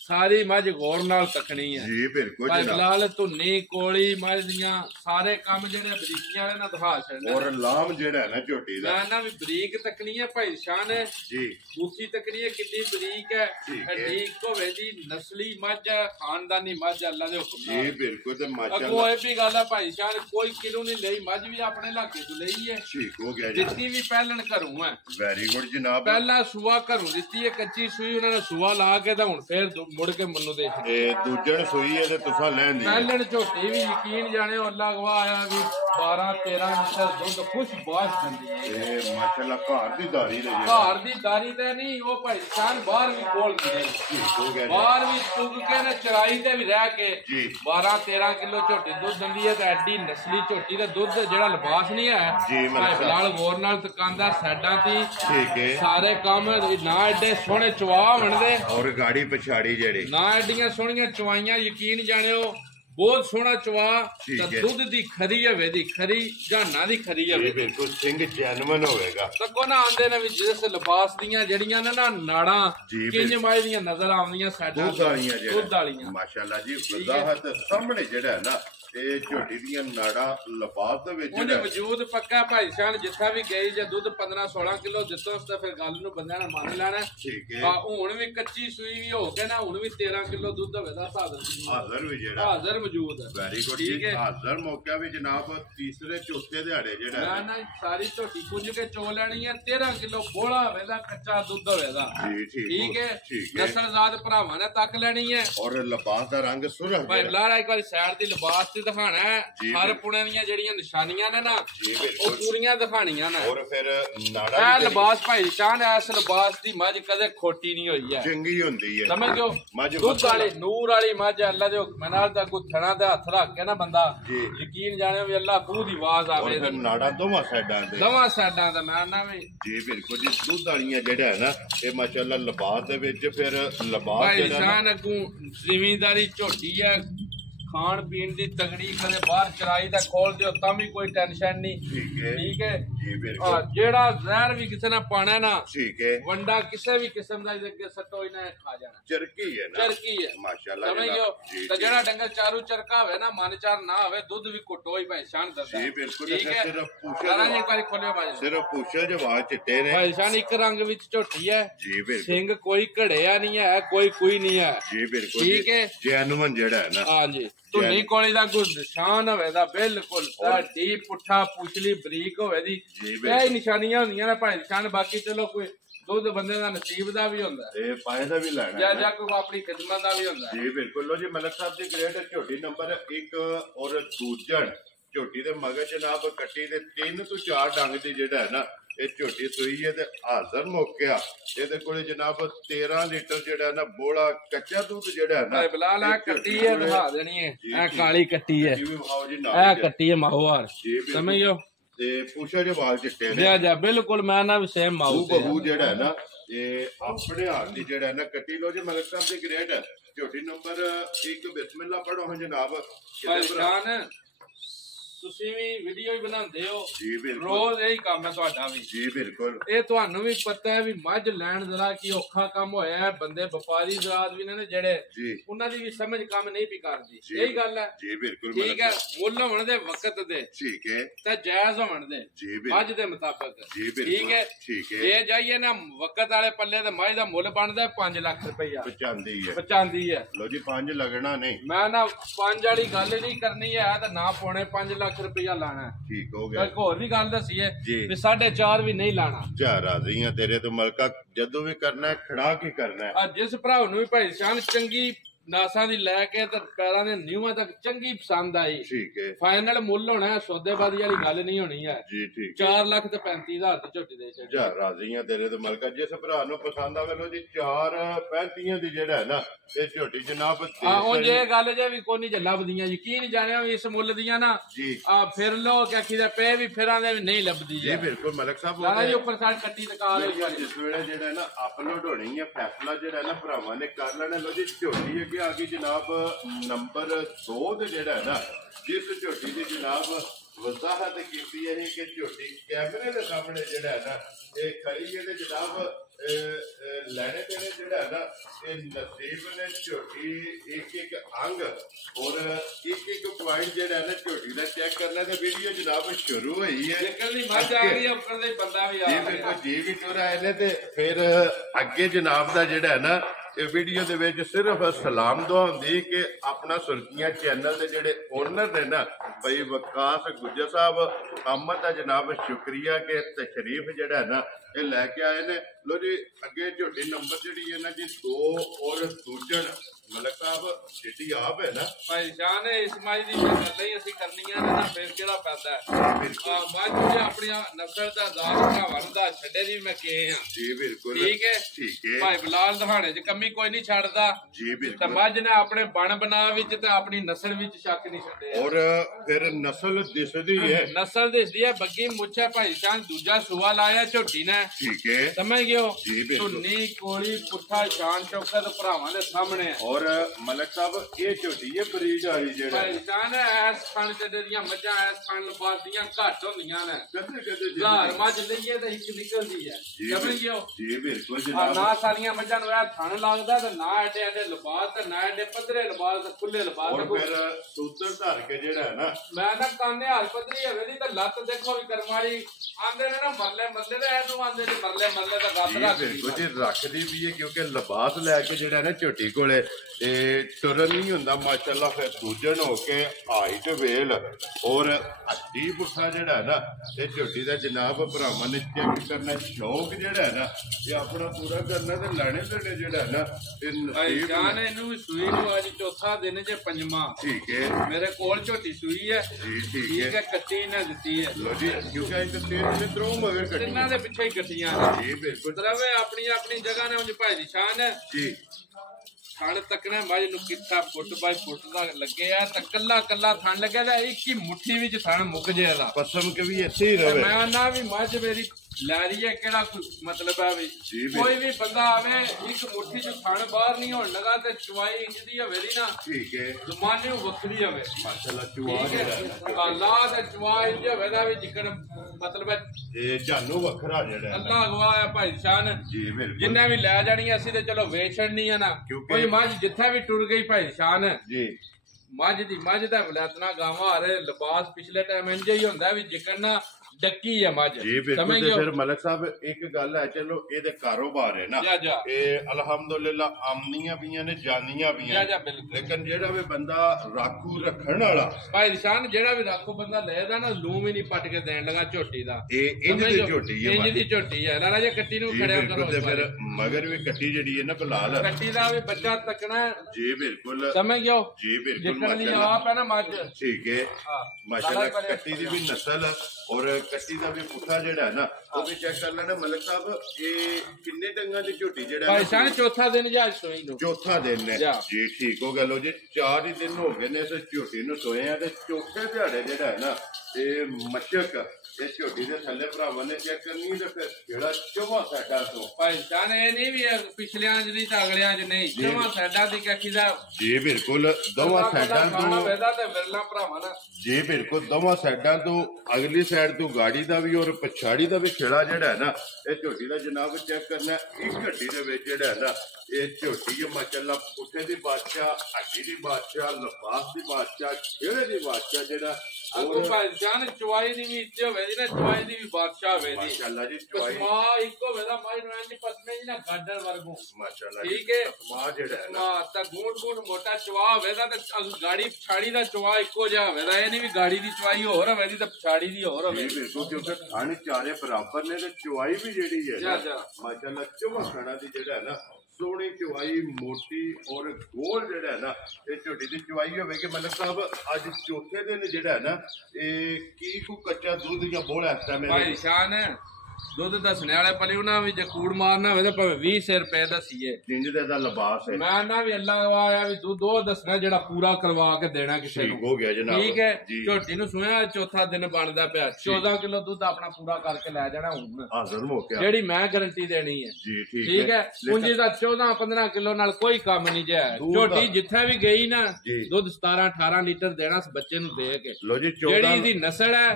ਸਾਰੀ ਮੱਝ ਗੌਰ ਨਾਲ ਤੱਕਣੀ ਹੈ ਜੀ। ਬਿਲकुल ਭਾਈ ਫਿਲਹਾਲ ਧੁੰਨੀ ਕੋਲੀ ਮੱਝ ਦੀਆਂ ਸਾਰੇ ਕੰਮ ਜਿਹੜੇ ਬਰੀਕੀਆਂ ਵਾਲੇ ਨਾਲ ਦਿਖਾ ਛੱਡਣਾ ਔਰ ਲਾਮ ਜਿਹੜਾ ਨਾ ਝੋਟੀ ਦਾ ਨਾ ਵੀ ਬਰੀਕ ਤੱਕਣੀ ਹੈ ਭਾਈ ਸ਼ਾਨ ਜੀ। ਬੂਥੀ ਤੱਕਣੀ ਹੈ ਕਿੰਨੀ ਬਰੀਕ ਹੈ ਠੀਕ ਹੋਵੇ ਜੀ। ਨਸਲੀ ਮੱਝ ਖਾਨਦਾਨੀ ਮੱਝ ਅੱਲਾ ਦੇ ਹੁਕਮ ਨਾਲ ਜੀ। ਬਿਲकुल ਤੇ ਮਾਸ਼ਾਅੱਲਾ ਅੱਗੋਂ ਇਹ ਵੀ ਗੱਲ ਹੈ ਭਾਈ ਸ਼ਾਨ ਕੋਈ ਕਿਲੋ ਨਹੀਂ ਲਈ ਮੱਝ ਵੀ ਆਪਣੇ ਇਲਾਕੇ ਤੋਂ ਲਈ ਹੈ। ਠੀਕ ਹੋ ਗਿਆ ਜੀ। ਦਿੱਤੀ ਵੀ ਪਹਿਲਣ ਘਰੋਂ ਹੈ। ਵੈਰੀ ਗੁੱਡ ਜਨਾਬ। ਪਹਿਲਾ ਸੂਆ ਘਰੋਂ ਦਿੱਤੀ ਹੈ ਕੱਚੀ ਸੂਈ ਉਹਨਾਂ ਨੇ ਸੂਆ ਲਾ ਕੇ ਤਾਂ ਹੁਣ ਫੇਰ ਮੁੜ ਕੇ ਮੈਨੂੰ ਦੇ ਦੂਜਣ ਸੂਈ ਹੈ ਤੇ ਤੁਸੀਂ ਲੈਣ ਦੀ ਪਹਿਲਣ ਝੋਟੀ ਵੀ ਯਕੀਨ ਜਾਣੇ ਅੱਲਾ ਗਵਾ ਆਇਆ ਵੀ 12-13 ਲੀਟਰ ਦੁੱਧ ਖੁਸ਼ ਬਾਸ਼ ਦਿੰਦੀ ਹੈ ਇਹ ਮਾਸ਼ਾਅੱਲਾ ਘਰ ਦੀ ਦਾਰੀ ਲਈ ਘਰ ਦੀ ਦਾਰੀ ਤੇ ਨਹੀਂ ਉਹ ਭਾਈ ਸ਼ਾਨ ਬਾਹਰ ਵੀ ਖੋਲ ਦਿੰਦੇ ਬਾਹਰ ਵੀ ਚੁੱਕ ਕੇ ਨਾ ਚਰਾਈ ਤੇ ਵੀ ਰਹਿ ਕੇ 12-13 ਕਿਲੋ ਝੋਟੀ ਦੁੱਧ ਦਿੰਦੀ ਹੈ ਤੇ ਐਡੀ ਨਸਲੀ ਝੋਟੀ ਦਾ ਦੁੱਧ ਜਿਹੜਾ ਲਿਬਾਸ ਨਹੀਂ ਹੈ ਭਾਈ ਬਿਲਾਲ ਗੌਰ ਨਾਲ ਦੁਕਾਨਦਾਰ ਸਾਈਡਾਂ ਤੇ ਠੀਕ ਹੈ ਸਾਰੇ ਕੰਮ ਨਾ ਐਡੇ ਸੋਹਣੇ ਚਵਾ ਬਣਦੇ ਔਰ ਗਾੜੀ ਪਛਾੜੀ ਜਿਹੜੇ ਨਾ ਐਡੀਆਂ ਸੋਹਣੀਆਂ ਚਵਾਈਆਂ ਯਕੀਨ ਜਾਣਿਓ ਬਹੁਤ ਸੋਹਣਾ ਚਵਾ ਤੇ ਦੁੱਧ ਦੀ ਖਰੀ ਹੋਵੇ ਦੀ ਖਰੀ ਜਾਨਾ ਦੀ ਖਰੀ ਹੋਵੇ ਬਿਲਕੁਲ ਸਿੰਘ ਜੈਨੂਇਨ ਹੋਵੇਗਾ ਸਗੋਂ ਨਾ ਆਂਦੇ ਨੇ ਵੀ ਜਿਸ ਲਿਬਾਸ ਦੀਆਂ ਜਿਹੜੀਆਂ ਨਾ ਨਾੜਾਂ ਕਿੰਜ ਮਾਈ ਦੀਆਂ ਨਜ਼ਰ ਆਉਂਦੀਆਂ ਸਾਡਾ ਦੁੱਧ ਵਾਲੀਆਂ ਮਾਸ਼ਾਅੱਲਾ ਜੀ ਵਜ਼ਾਹਤ ਸਾਹਮਣੇ ਜਿਹੜਾ ਨਾ ਇਹ ਝੋਟੀ ਦੀਆਂ ਨਾੜਾਂ ਲਿਬਾਸ ਦੇ ਵਿੱਚ ਉਹਦੇ ਵਜੂਦ ਪੱਕਾ ਭਾਈ ਸ਼ਾਨ ਜਿੱਥਾ ਵੀ ਗਈ ਜੇ ਦੁੱਧ 15-16 ਕਿਲੋ ਦਿੱਤਾ ਤਾਂ ਫਿਰ ਗੱਲ ਨੂੰ ਬੰਦਿਆਂ ਨੇ ਮੰਨ ਲੈਣਾ ਠੀਕ ਹੈ ਹੁਣ ਵੀ ਕੱਚੀ ਸੂਈ ਵੀ ਹੋ ਕੇ ਨਾ ਹੁਣ ਵੀ 13 ਕਿਲੋ ਦੁੱਧ ਹੋਵੇ ਦਾ ਹਾਜ਼ਰ ਵੀ ਜਿਹੜਾ ਹਾਜ਼ਰ ਮੌਜੂਦ ਹੈ ਵੈਰੀ ਗੁੱਡ ਠੀਕ ਹੈ ਹਾਜ਼ਰ ਮੌਕਾ ਵੀ ਜਨਾਬ ਤੀਸਰੇ ਚੌਥੇ ਦਿਹਾੜੇ ਜਿਹੜਾ ਨਾ ਸਾਰੀ ਝੋਟੀ ਕੁੰਝ ਕੇ ਚੋ ਲੈਣੀ ਹੈ 13 ਕਿਲੋ ਬੋਲਾ ਹੋਵੇ ਦਾ ਕੱਚਾ ਦੁੱਧ ਹੋਵੇ ਦਾ ਠੀਕ ਹੈ ਨਸਲਜ਼ਾਦ ਭਰਾਵਾਂ ਨੇ ਤੱਕ ਲੈਣੀ ਹੈ ਔਰ ਲਿਬਾਸ ਦਾ ਰੰਗ ਸੁਰਖ ਭਾਈ ਲਾਰਾ ਇੱਕ ਵਾਰੀ ਸਾਈਡ ਦੀ ਲਿਬਾਸ ਤੇ ਦਿਖਾਣਾ ਹੈ ਹਰ ਪੁਣੇ ਦੀਆਂ ਜਿਹੜੀਆਂ ਨਿਸ਼ਾਨੀਆਂ ਨੇ ਨਾ ਉਹ ਪੂਰੀਆਂ ਦਿਖਾਣੀਆਂ ਨੇ ਔਰ ਫਿਰ ਨਾੜਾ ਇਹ ਲਿਬਾਸ ਭਾਈ ਸ਼ਾਨ ਇਸ ਲਿਬਾਸ ਦੀ ਮੱਝ ਕਦੇ ਖੋਟੀ ਨਹੀਂ ਹੋਈ ਹੈ ਚੰਗੀ ਹੁੰਦੀ ਹੈ ਸਮਝੋ ਦੁੱਧ ਵਾਲੀ ਨੂਰ ਵਾਲੀ ਮੱਝ ਅੱਲਾ ਦੇ ਹੁਕਮ ਨਾਲ ਦਾ ਕੋਈ ਥਣਾ ਦਾ ਹੱਥ ਰੱਖ ਕੇ ਨਾ ਬੰਦਾ ਯਕੀਨ ਜਾਣੇ ਵੀ ਅੱਲਾ ਖੂਹ ਦੀ ਆਵਾਜ਼ ਆਵੇ ਫਿਰ ਨਾੜਾ ਦੋਵਾਂ ਸਾਈਡਾਂ ਦਾ ਮੈਂ ਨਾ ਵੀ ਜੀ ਬਿਲਕੁਲ ਜੀ ਦੁੱਧ ਵਾਲੀਆਂ ਜਿਹੜਾ ਹੈ ਨਾ ਇਹ ਮਾਸ਼ਾਅੱਲਾ ਲਿਬਾਸ ਦੇ ਵਿੱਚ ਫਿਰ ਲਿਬਾਸ ਭਾਈ ਸ਼ਾਨ ਅੱਗੋਂ ਜ਼ਿਮੀਂਦਾਰੀ ਝੋਟੀ ਹੈ ਖਾਣ ਪੀਣ ਦੀ ਤਗੜੀ ਕਦੇ ਬਾਹਰ ਚਰਾਈ ਦਾ ਖੋਲ ਦਿਓ ਤਾਂ ਵੀ ਕੋਈ ਟੈਨਸ਼ਨ ਨਹੀਂ ਠੀਕ ਹੈ ਜੀ ਬਿਲਕੁਲ ਜਿਹੜਾ ਜ਼ਹਿਰ ਵੀ ਕਿਸੇ ਨੇ ਪਾਣਾ ਨਾ ਠੀਕ ਹੈ ਵੰਡਾ ਕਿਸੇ ਵੀ ਕਿਸਮ ਦਾ ਅੱਗੇ ਸੱਟੋ ਇਹਨੇ ਖਾ ਜਾਣਾ ਚਰਕੀ ਹੈ ਨਾ ਚਰਕੀ ਹੈ ਮਾਸ਼ਾਅੱਲਾ ਸਮਝਿਓ ਤੇ ਜਿਹੜਾ ਡੰਗਰ ਚਾਰੂ ਚਰਕਾ ਹੋਵੇ ਨਾ ਮਨ ਚਾਰ ਨਾ ਹੋਵੇ ਦੁੱਧ ਵੀ ਘੁੱਟੋ ਹੀ ਭਾਈ ਸ਼ਾਨ ਦਦਾ ਜੀ ਬਿਲਕੁਲ ਸਿਰਫ ਪੁੱਛੇ ਇੱਕ ਵਾਰੀ ਖੋਲਿਓ ਭਾਈ ਸਿਰਫ ਪੁੱਛੇ ਜਵਾਬ ਚਿੱਟੇ ਨੇ ਭਾਈ ਸ਼ਾਨ ਇੱਕ ਰੰਗ ਵਿੱਚ ਝੋਟੀ ਹੈ ਜੀ ਬਿਲਕੁਲ ਸਿੰਘ ਕੋਈ ਘੜਿਆ ਨਹੀਂ ਹੈ ਕੋਈ ਨਹੀਂ ਹੈ ਜੀ ਬਿਲਕੁਲ ਠੀਕ ਹੈ ਜੈਨੂਇਨ ਜਿਹੜਾ ਹੈ ਨਾ ਹਾਂਜੀ ਧੁੰਨੀ ਕੋਲੀ ਦਾ ਕੋਈ ਨਿਸ਼ਾਨ ਹੋਵੇ ਦਾ ਬਿਲਕੁਲ ਸਾਡੀ ਪੁੱਠਾ ਪੁਛਲੀ ਬਰੀਕ ਹੋਵੇ ਦੀ ਇਹ ਨਿਸ਼ਾਨੀਆਂ ਹੁੰਦੀਆਂ ਨੇ ਭਾਈ ਨਿਸ਼ਾਨ ਬਾਕੀ ਚਲੋ ਕੋਈ ਦੁੱਧ ਬੰਦੇ ਦਾ ਨਸੀਬ ਦਾ ਵੀ ਹੁੰਦਾ ਇਹ ਪਾਏ ਦਾ ਵੀ ਲੈਣਾ ਜਾਂ ਕੋਈ ਆਪਣੀ ਖਿਦਮਤ ਦਾ ਵੀ ਹੁੰਦਾ ਜੀ ਬਿਲਕੁਲ ਲੋ ਜੀ ਮਲਕ ਸਾਹਿਬ ਦੀ ਗ੍ਰੇਡ ਝੋਟੀ ਨੰਬਰ 1 ਔਰ ਦੂਜਣ ਝੋਟੀ ਦੇ ਮਗਰ ਜਨਾਬ ਕੱਟੀ ਦੇ 3 ਤੋਂ 4 ਡੰਗ ਦੀ ਜਿਹੜਾ ਹੈ ਨਾ ਇਹ ਝੋਟੀ ਸੂਈ ਹੈ ਤੇ ਹਾਜ਼ਰ ਮੌਕਿਆ ਇਹਦੇ ਕੋਲੇ ਜਨਾਬ 13 ਲੀਟਰ ਜਿਹੜਾ ਨਾ ਬੋਲਾ ਕੱਚਾ ਦੁੱਧ ਜਿਹੜਾ ਹੈ ਨਾ ਬਲਾਲ ਆ ਕੱਟੀ ਹੈ ਦਿਖਾ ਦੇਣੀ ਹੈ ਇਹ ਕਾਲੀ ਕੱਟੀ ਹੈ ਇਹ ਕੱਟੀ ਹੈ ਮਾਹੌਰ ਸਮਝਿਓ ਤੇ ਪੁੱਛਾ ਜੇ ਵਾਲ ਚਿੱਟੇ ਨੇ ਜਾ ਬਿਲਕੁਲ ਮੈਂ ਨਾ ਵੀ ਸੇਮ ਮਾਹੂ ਬਹੂ ਜਿਹੜਾ ਹੈ ਨਾ ਇਹ ਆਪਣੇ ਹੱਥ ਦੀ ਜਿਹੜਾ ਹੈ ਨਾ ਕੱਟੀ ਲੋ ਜੀ ਮਲਕ ਸਾਹਿਬ ਦੀ ਗ੍ਰੇਡ ਝੋਟੀ ਨੰਬਰ 1 ਬਿਸਮਿਲ੍ਲਾ ਪੜੋ ਜਨਾਬ ਸ਼ਾਨ ਤੁਸੀਂ ਵੀ ਵੀਡੀਓ ਹੀ ਬਣਾਉਂਦੇ ਹੋ ਜੀ ਬਿਲਕੁਲ ਰੋਜ਼ ਇਹੀ ਕੰਮ ਹੈ ਤੁਹਾਡਾ ਵੀ ਜੀ ਬਿਲਕੁਲ ਇਹ ਤੁਹਾਨੂੰ ਵੀ ਪਤਾ ਹੈ ਵੀ ਮੱਝ ਲੈਣ ਜ਼ਰਾ ਕੀ ਔਖਾ ਕੰਮ ਹੋਇਆ ਹੈ ਬੰਦੇ ਵਪਾਰੀ ਜ਼ਰਾਤ ਵੀ ਨੇ ਜਿਹੜੇ ਉਹਨਾਂ ਦੀ ਵੀ ਸਮਝ ਕੰਮ ਨਹੀਂ ਵੀ ਕਰਦੀ ਇਹੀ ਗੱਲ ਹੈ ਜੀ ਬਿਲਕੁਲ ਠੀਕ ਹੈ ਮੁੱਲ ਹੋਣ ਦੇ ਵਕਤ ਦੇ ਠੀਕ ਹੈ ਤੇ ਜਾਇਜ਼ ਹੋਣ ਦੇ ਮੱਝ ਦੇ ਮੁਤਾਬਕ ਜੀ ਬਿਲਕੁਲ ਠੀਕ ਹੈ ਇਹ ਜਾਈਏ ਨਾ ਵਕਤ ਵਾਲੇ ਪੱਲੇ ਤੇ ਮੱਝ ਦਾ ਮੁੱਲ ਬਣਦਾ 5 ਲੱਖ ਰੁਪਇਆ 95 ਹੈ ਲੋ ਜੀ 5 ਲੱਗਣਾ ਨਹੀਂ ਮੈਂ ਨਾ 5 ਵਾਲੀ ਗੱਲ ਨਹੀਂ ਕਰਨੀ ਹੈ ਤੇ ਨਾ ਪੌਣੇ 5 ਲੱਖ ਰੁਪਇਆ ਲਾਣਾ ਠੀਕ ਹੋ ਗਿਆ ਹੋਰ ਵੀ ਗੱਲ ਦੱਸੀਏ ਵੀ 4.5 ਵੀ ਨਹੀਂ ਲਾਣਾ ਚਾਰ ਰਾਜ਼ੀਆਂ ਤੇਰੇ ਤੋਂ ਮਲਕਾ ਜਦੋਂ ਵੀ ਕਰਨਾ ਹੈ ਖੜਾ ਕੀ ਕਰਨਾ ਹੈ ਜਿਸ ਭਰਾ ਨੂੰ ਵੀ ਭਾਈ ਸ਼ਾਨ ਚੰਗੀ ਨਾਸਾਂ ਦੀ ਲੈ ਕੇ ਤੇ ਪੈਰਾਂ ਦੇ ਨਿਊਆਂ ਤੱਕ ਚੰਗੀ ਪਸੰਦ ਆਈ ਠੀਕ ਹੈ ਫਾਈਨਲ ਮੁੱਲ ਹੋਣਾ ਹੈ ਸੌਦੇਬਾਜ਼ੀ ਵਾਲੀ ਗੱਲ ਨਹੀਂ ਹੋਣੀ ਹੈ ਜੀ ਠੀਕ 4 ਲੱਖ ਤੇ 35,000 ਦੀ ਝੋਟੀ ਦੇ ਜਾ ਰਾਜ਼ੀਆਂ ਤੇਰੇ ਤੋਂ ਮਲਕਾ ਜਿਸ ਭਰਾ ਨੂੰ ਪਸੰਦ ਆਵੇ ਲੋ ਜੀ 4.35 ਦੀ ਜਿਹੜਾ ਹੈ ਨਾ ਇਹ ਝੋਟੀ ਜਨਾਬ ਉਹ ਜੇ ਗੱਲ ਜੇ ਵੀ ਕੋਈ ਨਹੀਂ ਲੱਭਦੀਆਂ ਯਕੀਨ ਜਾਣਿਆ ਵੀ ਇਸ ਮੁੱਲ ਦੀਆਂ ਨਾ ਫਿਰ ਲੋ ਕਿ ਆਖੀ ਦਾ ਪੈ ਵੀ ਫਿਰਾਂ ਦੇ ਨਹੀਂ ਲੱਭਦੀ ਜੀ ਬਿਲਕੁਲ ਮਲਕ ਸਾਹਿਬ ਲਾਲਾ ਜੀ ਉੱਪਰ ਸਾਡ ਕੱਟੀ ਦਿਖਾ ਲਓ ਜਿਸ ਵੇਲੇ ਜਿਹੜਾ ਨਾ ਅਪਲੋਡ ਹੋਣੀ ਹੈ ਫੈਸਲਾ ਜਿਹੜਾ ਨਾ ਭਰਾਵਾਂ ਨੇ ਕਰ ਲੈਣਾ ਲੋ ਜੀ ਝੋਟੀ ਅੱਗੇ ਆ ਗਈ ਜਨਾਬ ਨੰਬਰ 2 ਤੇ ਜਿਹੜਾ ਹੈ ਨਾ ਜਿਸ ਝੋਟੀ ਦੀ ਜਨਾਬ ਵਜ਼ਾਹਤ ਕੀਤੀ ਹੈ ਕਿ ਝੋਟੀ ਕੈਮਰੇ ਦੇ ਸਾਹਮਣੇ ਜਿਹੜਾ ਹੈ ਨਾ ਇਹ ਖੜੀ ਹੈ ਤੇ ਜਨਾਬ ਲੈਣੇ ਦੇਣੇ ਜਿਹੜਾ ਹੈ ਨਾ ਇਹ ਨਸੀਬ ਨੇ ਝੋਟੀ ਇੱਕ ਅੰਗ ਔਰ ਇੱਕ ਪੁਆਇੰਟ ਜਿਹੜਾ ਹੈ ਨਾ ਝੋਟੀ ਦਾ ਚੈੱਕ ਕਰਨਾ ਤੇ ਵੀਡੀਓ ਜਨਾਬ ਸ਼ੁਰੂ ਹੋਈ ਹੈ ਨਿਕਲਦੀ ਮੱਝ ਆ ਗਈ ਉੱਪਰ ਦੇ ਬੰਦਾ ਵੀ ਆ ਗਿਆ ਜੀ ਵੀ ਟੁਰ ਆਏ ਨੇ ਤੇ ਫਿਰ ਅੱਗੇ ਜਨਾਬ ਦਾ ਜਿਹੜਾ ਹੈ ਨਾ ਇਹ ਵੀਡੀਓ ਦੇ ਵਿੱਚ ਸਿਰਫ ਸਲਾਮ ਦੁਆ ਹੁੰਦੀ ਕਿ ਆਪਣਾ ਸੁਰਖੀਆਂ ਚੈਨਲ ਦੇ ਜਿਹੜੇ ਓਨਰ ਨੇ ਨਾ ਭਾਈ ਵਕਾਸ ਗੁੱਜਰ ਸਾਹਿਬ ਅਹਿਮਦ ਦਾ ਜਨਾਬ ਸ਼ੁਕਰੀਆ ਕਿ ਤਸ਼ਰੀਫ ਜਿਹੜਾ ਨਾ ਇਹ ਲੈ ਕੇ ਆਏ ਨੇ। ਲੋ ਜੀ ਅੱਗੇ ਝੋਟੀ ਨੰਬਰ ਜਿਹੜੀ ਹੈ ਨਾ ਜੀ 2 ਔਰ ਦੂਜਣ ਮਲਕ ਸਾਹਿਬ ਜਿਹੜੀ ਆਪ ਹੈ ਨਾ ਭਾਈ ਜਾਨ ਇਸ ਮਾਈ ਦੀ ਗੱਲਾਂ ਹੀ ਅਸੀਂ ਕਰਨੀਆਂ ਨੇ ਨਾ ਫੇਰ ਕਿਹੜਾ ਫਾਇਦਾ ਹੈ। ਬਾਅਦ ਚ ਆਪਣੀਆਂ ਨਸਲ ਦਾ ਜ਼ਾਤ ਭਰਾਵਾਂ ਦਾ ਛੱਡੇ ਦੀ ਮੈਂ ਕਹੇ ਆ ਜੀ ਬਿਲਕੁਲ ਠੀਕ ਹੈ ਭਾਈ ਬਲਾਲ ਦਹਾਣੇ ਚ ਕਮੀ ਕੋਈ ਨਹੀਂ ਛੱਡਦਾ ਜੀ ਬਿਲਕੁਲ। ਤੇ ਮੱਝ ਨੇ ਆਪਣੇ ਬਣ ਬਣਾ ਵਿੱਚ ਤੇ ਆਪਣੀ ਨਸਲ ਵਿੱਚ ਸ਼ੱਕ ਨਹੀਂ ਛੱਡਿਆ ਔਰ ਫਿਰ ਨਸਲ ਦਿਸਦੀ ਹੈ ਨਸਲ ਦਿਸਦੀ ਹੈ ਬੱਗੀ ਮੁੱਛਾ ਭਾਈ ਜਾਨ ਦੂਜਾ ਸੂਆ ਲਾਇਆ ਝੋਟੀ ਨੇ ਠੀਕ ਹੈ ਸਮਝ ਗਿਓ ਧੁੰਨੀ ਕੋਲੀ ਪੁੱਠਾ ਸ਼ਾਨ ਚੌਕਤ ਭਰਾਵਾਂ ਦੇ ਸਾਹਮਣੇ ਔਰ ਮਲਕ ਸਾਹਿਬ ਇਹ ਝੋਟੀ ਹੈ ਬਰੀਡ ਵਾਲੀ ਜਿਹੜਾ ਭਾਈ ਜਾਨ ਐਸ ਖਾਣ ਤੇ ਦੀਆਂ ਮੱਝਾਂ ਐਸ ਖਾਣ ਲਬਾਦੀਆਂ ਘੱਟ ਹੁੰਦੀਆਂ ਨੇ ਹਜ਼ਾਰ ਮੱਝ ਲਈਏ ਤਾਂ ਇੱਕ ਨਿਕਲਦੀ ਹੈ ਸਮਝ ਗਿਓ ਜੀ ਬਿਲਕੁਲ ਜਨਾਬ। ਨਾ ਸਾਰੀਆਂ ਮੱਝਾਂ ਨੂੰ ਇਹ ਥਣ ਲੱਗਦਾ ਤੇ ਨਾ ਐਡੇ ਐਡੇ ਲਬਾਸ ਤੇ ਨਾ ਐਡੇ ਪੱਧਰੇ ਲਬਾਸ ਤੇ ਖੁੱਲੇ ਲਬਾਸ ਔਰ ਫਿਰ ਸੂਤਰ ਧਰ ਕੇ ਜਿਹੜਾ ਹੈ ਨਾ ਮੈਂ ਨਾ ਕਾਨੇ ਹਾਲ ਪੱਧਰੀ ਹੋਵੇ ਦੀ ਤਾਂ ਲੱਤ ਦੇਖੋ ਵੀ ਕਰਮਾਲੀ ਆਂਦੇ ਨੇ ਨਾ ਮਰਲੇ ਮਰਲੇ ਤੇ ਇਹਨੂੰ ਆਂਦੇ ਨੇ ਮਰਲੇ ਮਰਲੇ ਦਾ ਗੱਤ ਰੱਖ ਬਿਲਕੁਲ ਜੀ ਰੱਖਦੀ ਵੀ ਹੈ ਕਿਉਂਕਿ ਲਿਬਾਸ ਲੈ ਕੇ ਜਿਹੜਾ ਨਾ ਝੋਟੀ ਕੋਲੇ ਇਹ ਤੁਰਨ ਨਹੀਂ ਹੁੰਦਾ ਮਾਸ਼ਾਅੱਲਾ। ਫਿਰ ਦੂਜਣ ਹੋ ਕੇ ਹਾਈਟ ਵੇਲ ਔਰ ਹੱਡੀ ਪੁੱਠਾ ਜਿਹੜਾ ਨਾ ਇਹ ਝੋਟੀ ਦਾ ਜਨਾਬ ਭਰਾਵਾਂ ਨੇ ਚੈੱਕ ਕਰਨਾ ਸ਼ੌਕ ਜਿਹੜਾ ਹੈ ਨਾ ਇਹ ਆਪਣਾ ਪੂਰਾ ਕਰਨਾ ਤੇ ਲੈਣੇ ਲੈਣੇ ਜਿਹੜਾ ਨਾ ਇਹ ਜਾਨ ਇਹਨੂੰ ਵੀ ਸੂਈ ਨੂੰ ਅੱਜ ਚੌਥਾ ਦਿਨ ਜੇ ਪੰਜਵਾਂ ਠੀਕ ਹੈ ਮੇਰੇ ਕੋਲ ਝੋਟੀ ਸੂਈ ਹੈ ਜੀ ਠੀਕ ਹੈ ਕੱਟੀ ਨਾ ਦਿੱਤੀ ਹੈ ਲੋ ਜੀ ਕਿਉਂਕਿ ਇਹ ਤੇਰੇ ਮਿੱਤਰੋਂ ਮਗਰ ਕੱਟੀ ਇਹਨਾਂ ਦੇ ਪਿੱਛੇ ਹੀ ਕੱਟੀਆਂ ਜੀ ਬਿਲਕੁਲ ਤਰਵੇ ਆਪਣੀ ਆਪਣੀ ਜਗ੍ਹਾ ਨੇ ਉਂਝ ਭਾਈ ਦੀ ਸ਼ਾਨ ਹੈ ਜੀ ਥਣ ਤੱਕਣਾ ਮੱਝ ਨੂੰ ਕਿੱਥਾ ਫੁੱਟ ਬਾਈ ਫੁੱਟ ਦਾ ਲੱਗੇ ਆ ਤਾਂ ਕੱਲਾ ਕੱਲਾ ਥਣ ਲੱਗਿਆ ਤਾਂ ਇੱਕ ਹੀ ਮੁੱਠੀ ਵਿੱਚ ਥਣ ਮੁੱਕ ਜੇ ਇਹਦਾ ਪਸਮ ਕੇ ਵੀ ਇੱਥੇ ਹੀ ਰਵੇ ਮੈਂ ਨਾ ਵੀ ਮੱਝ ਮੇਰੀ ਲੈ ਰਹੀ ਹੈ ਕਿਹੜਾ ਮਤਲਬ ਹੈ ਵੀ ਕੋਈ ਵੀ ਬੰਦਾ ਆਵੇ ਇੱਕ ਮੁੱਠੀ ਚ ਥਣ ਬਾਹਰ ਨਹੀਂ ਹੋਣ ਲਗਾ ਤੇ ਚੁਆਈ ਇੰਜ ਦੀ ਹੋਵੇ ਦੀ ਨਾ ਠੀਕ ਹੈ ਜ਼ਮਾਨੇ ਵੱਖਰੀ ਹੋਵੇ ਮਾਸ਼ਾਅੱਲਾ ਚੁਆ ਜਿਹੜਾ ਅੱਲਾਹ ਦਾ ਚੁਆ ਇੰਜ ਹੋਵੇ ਦਾ ਵੀ ਜਿੱਕਣ ਮਤਲਬ ਇਹ ਜਾਨੂ ਵੱਖਰਾ ਜਿਹੜਾ ਅੱਲਾਹ ਅਗਵਾ ਹੈ ਭਾਈ ਸ਼ਾਨ ਜੀ ਬਿਲਕੁਲ ਜਿੰਨੇ ਵੀ ਲੈ ਜਾਣੀ ਅਸੀਂ ਤੇ ਚਲੋ ਵੇਚਣੀ ਆ ਨਾ ਕੋਈ ਮੱਝ ਜਿੱਥੇ ਵੀ ਟੁਰ ਗਈ ਭਾਈ ਸ਼ਾਨ ਜੀ ਮੱਝ ਦਾ ਵਲਾਤਨਾ ਗਾਵਾਂ ਆ ਰਹੇ ਲਿਬਾਸ ਪਿਛਲੇ ਟਾਈਮ ਇੰਜ ਹੀ ਹੁੰਦਾ ਵੀ ਜਿੱਕਣ ਨਾ ਡੱਕੀ ਹੈ ਮੱਝ ਜੀ ਬਿਲਕੁਲ। ਤੇ ਫਿਰ ਮਲਕ ਸਾਹਿਬ ਇੱਕ ਗੱਲ ਹੈ ਚਲੋ ਇਹਦੇ ਕਾਰੋਬਾਰ ਹੈ ਨਾ ਇਹ ਅਲਹਮਦੁਲਿਲਾ ਆਮਨੀਆਂ ਵੀ ਨੇ ਜਾਨੀਆਂ ਵੀ ਲੇਕਿਨ ਜਿਹੜਾ ਵੀ ਬੰਦਾ ਰਾਖੂ ਰੱਖਣ ਵਾਲਾ ਭਾਈ ਨਿਸ਼ਾਨ ਜਿਹੜਾ ਵੀ ਰਾਖੂ ਬੰਦਾ ਲੈਦਾ ਨਾ ਲੂਮ ਹੀ ਨਹੀਂ ਪੱਟ ਕੇ ਦੇਣ ਲਗਾ ਝੋਟੀ ਦਾ ਇਹ ਇੰਜ ਦੀ ਝੋਟੀ ਹੈ ਇੰਜ ਦੀ ਝੋਟੀ ਹੈ ਲਾਲਾ ਜੇ ਕੱਟੀ ਨੂੰ ਖੜਿਆ ਕਰੋ ਤੇ ਫਿਰ ਮਗਰ ਵੀ ਕੱਟੀ ਜਿਹੜੀ ਹੈ ਨਾ ਬਲਾਲ ਕੱਟੀ ਦਾ ਵੀ ਬੱਚਾ ਤੱਕਣਾ ਜੀ ਬਿਲਕੁਲ ਸਮਝ ਗਿਓ ਜੀ ਬਿਲਕੁਲ ਮਾਸ਼ਾਅੱਲਾ ਆਪ ਹੈ ਨਾ ਮੱਝ ਠੀਕ ਹੈ ਮਾਸ਼ਾਅੱਲਾ ਕੱਟੀ ਦੀ ਵੀ ਨਸਲ ਔਰ ਕੱਟੀ ਦਾ ਵੀ ਪੁੱਠਾ ਜਿਹੜਾ ਨਾ ਉਹ ਵੀ ਚੈੱਕ ਕਰ ਲੈਣਾ ਮਲਕ ਸਾਹਿਬ ਇਹ ਕਿੰਨੇ ਡੰਗਾਂ ਦੀ ਝੋਟੀ ਜਿਹੜਾ ਭਾਈ ਸਾਹਿਬ ਚੌਥਾ ਦਿਨ ਜਾਂ ਸੋਈ ਨੂੰ ਚੌਥਾ ਦਿਨ ਨੇ ਜੀ ਠੀਕ ਹੋ ਗਿਆ ਲੋ ਜੀ 4 ਹੀ ਦਿਨ ਹੋ ਗਏ ਨੇ ਇਸ ਝੋਟੀ ਨੂੰ ਸੋਏ ਆ ਤੇ ਚੌਥੇ ਦਿਹਾੜੇ ਜਿਹੜਾ ਹੈ ਨਾ ਇਹ ਮਸ਼ਕ ਇਹ ਝੋਟੀ ਦੇ ਥੱਲੇ ਭਰਾਵਾਂ ਨੇ ਚੈੱਕ ਕਰਨੀ ਤੇ ਫਿਰ ਜਿਹੜਾ ਚੌਵਾ ਸਾਡਾ ਤੋਂ ਭਾਈ ਸਾਹਿਬ ਇਹ ਨਹੀਂ ਵੀ ਪਿਛਲਿਆਂ ਚ ਨਹੀਂ ਤਾਂ ਅਗਲਿਆਂ ਚ ਨਹੀਂ ਚੌਵਾ ਸਾਡਾ ਦੀ ਕੱਖੀ ਦਾ ਜੀ ਬਿਲਕੁਲ ਦੋਵਾਂ ਸਾਈਡਾਂ ਤੋਂ ਵੇਦਾ ਤੇ ਵਿਰਲਾ ਭਰਾਵਾਂ ਦਾ ਜੀ ਬਿਲਕੁਲ ਦੋਵਾਂ ਸਾਈਡਾਂ ਤੋਂ ਅਗਲੀ ਸਾਈਡ ਤੋਂ ਗਾੜੀ ਦਾ ਵੀ ਔਰ ਪਛਾੜੀ ਦਾ ਵੀ ਖੇੜਾ ਜਿਹੜਾ ਹੈ ਨਾ ਇਹ ਝੋਟੀ ਦਾ ਜਨਾਬ ਚੈੱਕ ਕਰਨਾ ਇੱਕ ਘੱਟੀ ਦੇ ਵਿੱਚ ਜਿਹੜਾ ਹੈ ਨਾ ਇਹ ਝੋਟੀ ਹੈ ਮਾਸ਼ਾਅੱਲਾ ਪੁੱਠੇ ਦੀ ਬਾਦਸ਼ਾਹ ਹੱਡੀ ਦੀ ਬਾਦਸ਼ਾਹ ਲਫਾਸ ਦੀ ਬਾਦਸ਼ਾਹ ਖੇੜੇ ਦੀ ਬਾਦਸ਼ਾਹ ਜਿਹੜਾ ਅੱਗੋਂ ਭਾਈ ਜਾਨ ਚੁਆਈ ਦੀ ਵੀ ਇੱਥੇ ਹੋਵੇ ਦੀ ਨਾ ਚੁਆਈ ਦੀ ਵੀ ਬਾਦਸ਼ਾਹ ਹੋਵੇ ਦੀ ਮਾਸ਼ਾਅੱਲਾ ਜੀ ਚੁਆਈ ਮਾ ਇੱਕੋ ਹੋਵੇ ਦਾ ਮਾਈ ਨੂੰ ਇੰਜ ਪਸਮੇ ਜੀ ਨਾ ਗਾਡਰ ਵਰਗੂ ਮਾਸ਼ਾਅੱਲਾ ਠੀਕ ਹੈ ਮਾ ਜਿਹੜਾ ਹੈ ਨਾ ਤਾਂ ਗੂੰਡ ਗੂੰਡ ਮੋਟਾ ਚੁਆ ਹੋਵੇ ਦਾ ਤੇ ਗਾੜੀ ਪਛਾੜੀ ਦਾ ਚੁਆ ਇੱਕੋ ਜਿਹਾ ਹੋਵੇ ਦਾ ਇਹ ਨਹੀਂ ਵੀ ਗਾੜੀ ਦੀ ਚੁਆਈ ਹੋਰ ਹੋਵੇ ਦੀ ਤੇ ਪਛਾੜੀ ਦੀ ਹੋਰ ਹੋਵੇ ਬਿਲਕੁਲ ਕਿਉਂਕਿ ਖਾਣੇ ਚਾਰੇ ਬਰਾਬਰ ਨੇ ਤੇ ਚੁਆਈ ਵੀ ਜਿਹੜੀ ਹੈ ਮਾਸ਼ਾਅੱਲਾ ਚੁਆ ਖਾਣਾ ਦੀ ਜਿਹੜਾ ਹੈ ਨਾ ਸੋਹਣੀ ਚੁਆਈ ਮੋਟੀ ਔਰ ਗੋਲ ਜਿਹੜਾ ਹੈ ਨਾ ਇਹ ਝੋਟੀ ਦੀ ਚੁਆਈ ਹੋਵੇ ਕਿ ਮਲਕ ਸਾਹਿਬ ਅੱਜ ਚੌਥੇ ਦਿਨ ਜਿਹੜਾ ਹੈ ਨਾ ਇਹ ਕੀ ਕੋ ਕੱਚਾ ਦੁੱਧ ਜਾਂ ਬੋਲ ਐਸਾ ਮੇਰੇ ਭਾਈ ਸ਼ਾਨ ਦੁੱਧ ਦੱਸਣੇ ਵਾਲੇ ਪਲੇ ਉਹਨਾਂ ਵੀ ਜੇ ਕੂੜ ਮਾਰਨਾ ਹੋਵੇ ਤਾਂ ਭਾਵੇਂ 20 ਰੁਪਏ ਦੱਸੀਏ ਜਿੰਜ ਦਾ ਲਿਬਾਸ ਹੈ ਮੈਂ ਨਾ ਵੀ ਅੱਲਾ ਆਇਆ ਵੀ ਦੁੱਧ ਉਹ ਦੱਸਣਾ ਜਿਹੜਾ ਪੂਰਾ ਕਰਵਾ ਕੇ ਦੇਣਾ ਕਿਸੇ ਨੂੰ ਹੋ ਗਿਆ ਜਨਾਬ ਠੀਕ ਹੈ ਝੋਟੀ ਨੂੰ ਸੁਣਿਆ ਚੌਥਾ ਦਿਨ ਬਣਦਾ ਪਿਆ 14 ਕਿਲੋ ਦੁੱਧ ਆਪਣਾ ਪੂਰਾ ਕਰਕੇ ਲੈ ਜਾਣਾ ਹੁਣ ਹਾਜ਼ਰ ਹੋ ਗਿਆ ਜਿਹੜੀ ਮੈਂ ਗਾਰੰਟੀ ਦੇਣੀ ਹੈ ਜੀ ਠੀਕ ਹੈ ਉਂਝ ਦਾ 14-15 ਕਿਲੋ ਨਾਲ ਕੋਈ ਕੰਮ ਨਹੀਂ ਜਿਆ ਝੋਟੀ ਜਿੱਥੇ ਵੀ ਗਈ ਨਾ ਦੁੱਧ 17-18 ਲੀਟਰ ਦੇਣਾ ਇਸ ਬੱਚੇ ਨੂੰ ਦੇ ਕੇ ਲੋ ਜੀ ਜਿਹੜੀ ਇਹਦੀ ਨਸਲ ਹੈ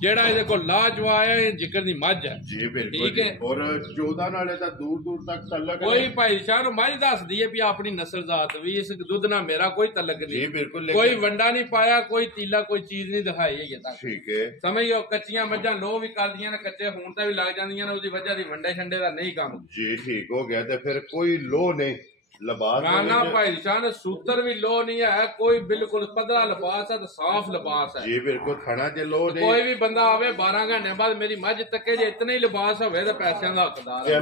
ਜਿਹੜਾ ਇਹਦੇ ਕੋਲ ਲਾਜਵਾ ਹੈ ਜ਼ਿਕਰ ਦੀ ਮੱਝ ਹੈ ਜੀ ਬਿਲਕੁਲ ਠੀਕ ਹੈ ਔਰ 14 ਨਾਲੇ ਤਾਂ ਦੂਰ ਦੂਰ ਤੱਕ ਤਲਕ ਕੋਈ ਭਾਈ ਸ਼ਾਹ ਮੱਝ ਦੱਸਦੀ ਹੈ ਵੀ ਆਪਣੀ ਨਸਲ ਜ਼ਾਤ ਵੀ ਇਸ ਦੁੱਧ ਨਾਲ ਮੇਰਾ ਕੋਈ ਤਲਕ ਨਹੀਂ ਜੀ ਬਿਲਕੁਲ ਕੋਈ ਵੰਡਾ ਨਹੀਂ ਪਾਇਆ ਕੋਈ ਤੀਲਾ ਕੋਈ ਚੀਜ਼ ਨਹੀਂ ਦਿਖਾਈ ਹੈ ਤੱਕ ਠੀਕ ਹੈ ਸਮਝਿਓ ਕੱਚੀਆਂ ਮੱਝਾਂ ਲੋ ਵੀ ਕਰਦੀਆਂ ਨੇ ਕੱਚੇ ਹੁਣ ਤਾਂ ਵੀ ਲੱਗ ਜਾਂਦੀਆਂ ਨੇ ਉਹਦੀ ਵਜ੍ਹਾ ਦੀ ਵੰਡੇ ਛੰਡੇ ਦਾ ਨਹੀਂ ਕੰਮ ਜੀ ਠੀਕ ਹੋ ਗਿਆ ਤੇ ਫਿਰ ਕੋਈ ਲੋ ਨਹੀਂ ਲਿਬਾਸ ਨਾ ਭਾਈ ਜਾਨ ਸੂਤਰ ਵੀ ਲੋ ਨਹੀਂ ਹੈ ਕੋਈ, ਬਿਲਕੁਲ ਪਤਲਾ ਲਿਬਾਸ ਹੈ ਤੇ ਸਾਫ਼ ਲਿਬਾਸ ਹੈ ਜੀ ਬਿਲਕੁਲ। ਖਾਣਾ ਚ ਲੋ ਨਹੀਂ, ਕੋਈ ਵੀ ਬੰਦਾ ਆਵੇ 12 ਘੰਟੇ ਬਾਅਦ ਮੇਰੀ ਮੱਝ ਤੱਕੇ ਜੇ ਇਤਨਾ ਹੀ ਲਿਬਾਸ ਹੋਵੇ ਤੇ ਪੈਸਿਆਂ ਦਾ ਹੱਕਦਾਰ ਹੈ।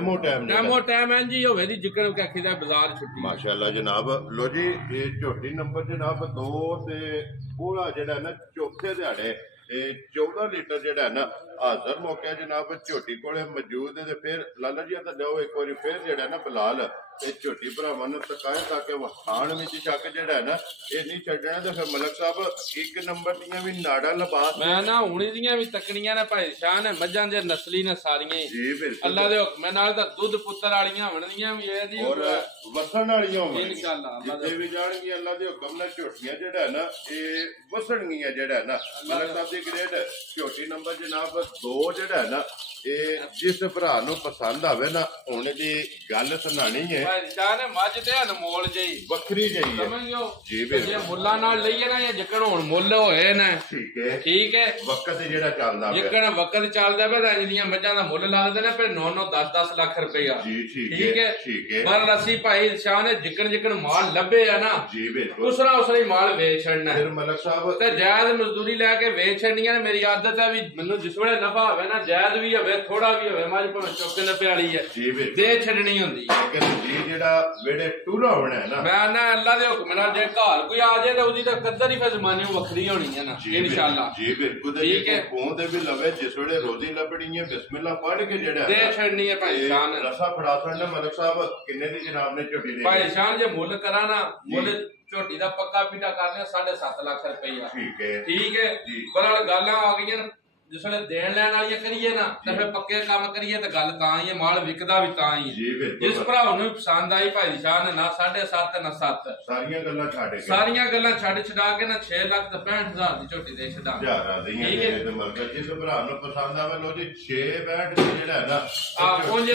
ਟੈਮੋ ਟਾਈਮ ਇੰਜ ਹੀ ਹੋਵੇ ਦੀ ਜਿੱਕਣ ਕਿ ਦਾ ਬਾਜ਼ਾਰ ਛੁੱਟੀ। ਮਾਸ਼ਾਅੱਲਾ ਜਨਾਬ। ਲੋ ਜੀ ਇਹ ਝੋਟੀ ਨੰਬਰ ਜਨਾਬ 2 ਤੇ ਉਹਦਾ ਜਿਹੜਾ ਨਾ ਚੌਥੇ ਦਿਹਾੜੇ 14 ਲੀਟਰ ਜਿਹੜਾ ਨਾ ਹਾਜ਼ਰ ਮੌਕੇ ਜਨਾਬ ਝੋਟੀ ਕੋਲੇ ਮੌਜੂਦ ਹੈ। ਤੇ ਫਿਰ ਲਾਲਾ ਜੀ ਤਾਂ ਲਿਓ ਇੱਕ ਵਾਰੀ ਫਿਰ ਜਿਹੜਾ ਨਾ ਬਲਾਲ ਇਹ ਝੋਟੀ ਭਰਾਵਾਂ ਨੂੰ ਤਕਾਏ ਤਾਂ ਕਿ ਵਖਾਣ ਵਿੱਚ ਸ਼ੱਕ ਜਿਹੜਾ ਨਾ ਇਹ ਨਹੀਂ ਛੱਡਣਾ। ਤੇ ਫਿਰ ਮਲਕ ਸਾਹਿਬ 1 ਨੰਬਰ ਦੀਆਂ ਵੀ ਨਾੜਾ ਲਿਬਾਸ ਮੈਂ ਨਾ ਹੁਣੀ ਦੀਆਂ ਵੀ ਤਕਣੀਆਂ ਨੇ ਭਾਈ ਸ਼ਾਨ ਮੱਝਾਂ ਦੇ ਨਸਲੀ ਨੇ ਸਾਰੀਆਂ ਜੀ ਬਿਲਕੁਲ ਅੱਲਾ ਦੇ ਹੁਕਮ ਨਾਲ ਤਾਂ ਦੁੱਧ ਪੁੱਤਰ ਵਾਲੀਆਂ ਬਣਦੀਆਂ ਵੀ ਇਹ ਨਹੀਂ ਔਰ ਵਸਣ ਵਾਲੀਆਂ ਹੋਣ ਇਨਸ਼ਾਅੱਲਾ ਜਿੱਥੇ ਵੀ ਜਾਣਗੀਆਂ ਅੱਲਾ ਦੇ ਹੁਕਮ ਨਾਲ ਝੋਟੀਆਂ ਜਿਹੜਾ ਨਾ ਇਹ ਵਸਣਗੀਆਂ ਜਿਹੜਾ ਨਾ। ਮਲਕ ਸਾਹਿਬ ਦੀ ਗ੍ਰੇਡ ਝੋਟੀ ਨੰਬਰ ਜਨਾਬ 2 ਜਿਹੜਾ ਨਾ ਇਹ ਜਿਸ ਭਰਾ ਨੂੰ ਪਸੰਦ ਆਵੇ ਨਾ ਹੁਣ ਦੀ ਗੱਲ ਸੁਣਾਣੀ ਹੈ ਭਾਈ ਸ਼ਾਨ ਮੱਝ ਤੇ ਅਨਮੋਲ ਜਈ ਵੱਖਰੀ ਜਈ ਹੈ ਸਮਝਿਓ ਜੀ ਬਿਲਕੁਲ। ਜੇ ਮੁੱਲਾਂ ਨਾਲ ਲਈਏ ਨਾ ਇਹ ਜਿੱਕਣ ਹੁਣ ਮੁੱਲ ਹੋਏ ਨੇ ਠੀਕ ਹੈ ਵਕਤ ਜਿਹੜਾ ਚੱਲਦਾ ਪਿਆ ਜਿੱਕਣ ਵਕਤ ਚੱਲਦਾ ਪਿਆ ਤਾਂ ਜਿਹੜੀਆਂ ਮੱਝਾਂ ਦਾ ਮੁੱਲ ਲਾ ਦਿੰਦੇ ਨੇ ਫਿਰ 9-9 10-10 ਲੱਖ ਰੁਪਇਆ ਜੀ ਠੀਕ ਹੈ। ਪਰ ਅਸੀਂ ਭਾਈ ਸ਼ਾਨ ਜਿੱਕਣ ਮਾਲ ਲੱਭੇ ਆ ਨਾ ਜੀ ਬਿਲਕੁਲ ਉਸਰਾ ਹੀ ਮਾਲ ਵੇਚ ਛੱਡਣਾ ਫਿਰ ਮਲਕ ਸਾਹਿਬ ਤੇ ਜਾਇਜ਼ ਮਜ਼ਦੂਰੀ ਲੈ ਕੇ ਵੇਚ ਛੱਡਣੀਆਂ। ਮੇਰੀ ਆਦਤ ਹੈ ਵੀ ਮੈਨੂੰ ਜਿਸ ਵੇਲੇ ਨਫਾ ਹੋਵੇ ਨਾ ਜਾਇਜ਼ ਵੀ ਹੋਵੇ ਥੋੜਾ ਵੀ ਹੋਵੇ ਮੱਝ ਭਾਵੇਂ ਚੁੱਕ ਕੇ ਪਿਆਲੀ ਹੈ ਦੇ ਛੱਡਣੀ ਹੁੰਦੀ ਹੈ ਜੀ। ਜਿਹੜਾ ਵੇੜੇ ਟੂਰਾ ਹੋਣਾ ਹੈ ਨਾ ਮੈਂ ਨਾ ਅੱਲਾ ਦੇ ਹੁਕਮ ਨਾਲ ਜੇ ਘਰ ਕੋਈ ਆ ਜਾਏ ਤਾਂ ਉਹਦੀ ਤਾਂ ਕਦਰ ਹੀ ਫਿਰ ਜ਼ਮਾਨੇ ਵੱਖਰੀ ਹੋਣੀ ਹੈ ਨਾ ਇਨਸ਼ਾਅੱਲਾ ਜੀ ਬਿਲਕੁਲ। ਠੀਕ ਹੈ ਫੋਨ ਤੇ ਵੀ ਲਵੇ ਜਿਸ ਵੇਲੇ ਰੋਜ਼ੀ ਲੱਭਣੀ ਹੈ ਬਿਸਮਿਲ੍ਲਾ ਪੜ੍ਹ ਕੇ ਜਿਹੜਾ ਦੇ ਛੱਡਣੀ ਹੈ ਭਾਈ ਸ਼ਾਨ। ਰਸਾ ਫੜਾ ਛੱਡਣਾ। ਮਲਕ ਸਾਹਿਬ ਕਿੰਨੇ ਦੀ ਜਨਾਬ ਨੇ ਝੋਟੀ ਦੇ ਭਾਈ ਸ਼ਾਨ ਜੇ ਮੁੱਲ ਕਰਾਂ ਨਾ ਮੁੱਲ ਝੋਟੀ ਦਾ ਪੱਕਾ ਪੀਟਾ ਕਰਨੇ 7.5 ਲੱਖ ਰੁਪਈਆ ਠੀਕ ਹੈ। ਪਰ ਗੱਲਾਂ ਆ ਗਈਆਂ ਜਿਸ ਵੇਲੇ ਦੇਣ ਲੈਣ ਵਾਲੀਆਂ ਕਰੀਏ ਨਾ ਤਾਂ ਫਿਰ ਪੱਕੇ ਕੰਮ ਕਰੀਏ ਤਾਂ ਗੱਲ ਤਾਂ ਹੀ ਹੈ ਮਾਲ ਵਿਕਦਾ ਵੀ ਤਾਂ ਹੀ ਹੈ। ਜਿਸ ਭਰਾ ਨੂੰ ਪਸੰਦ ਆਈ ਭਾਈ ਸ਼ਾਨ ਨਾ 7.5 ਨਾ 7 ਸਾਰੀਆਂ ਗੱਲਾਂ ਛੱਡ ਛਡਾ ਕੇ ਨਾ 6 ਲੱਖ ਤੇ 65,000 ਦੀ ਝੋਟੀ ਦੇ ਛਡਾ ਠੀਕ ਹੈ। ਤੇ ਮਰਜ਼ੀ ਜਿਸ ਭਰਾ ਨੂੰ ਪਸੰਦ ਆਵੇ ਲੋ ਜੀ 6.62 ਜਿਹੜਾ ਹੈ ਨਾ ਉਂਝ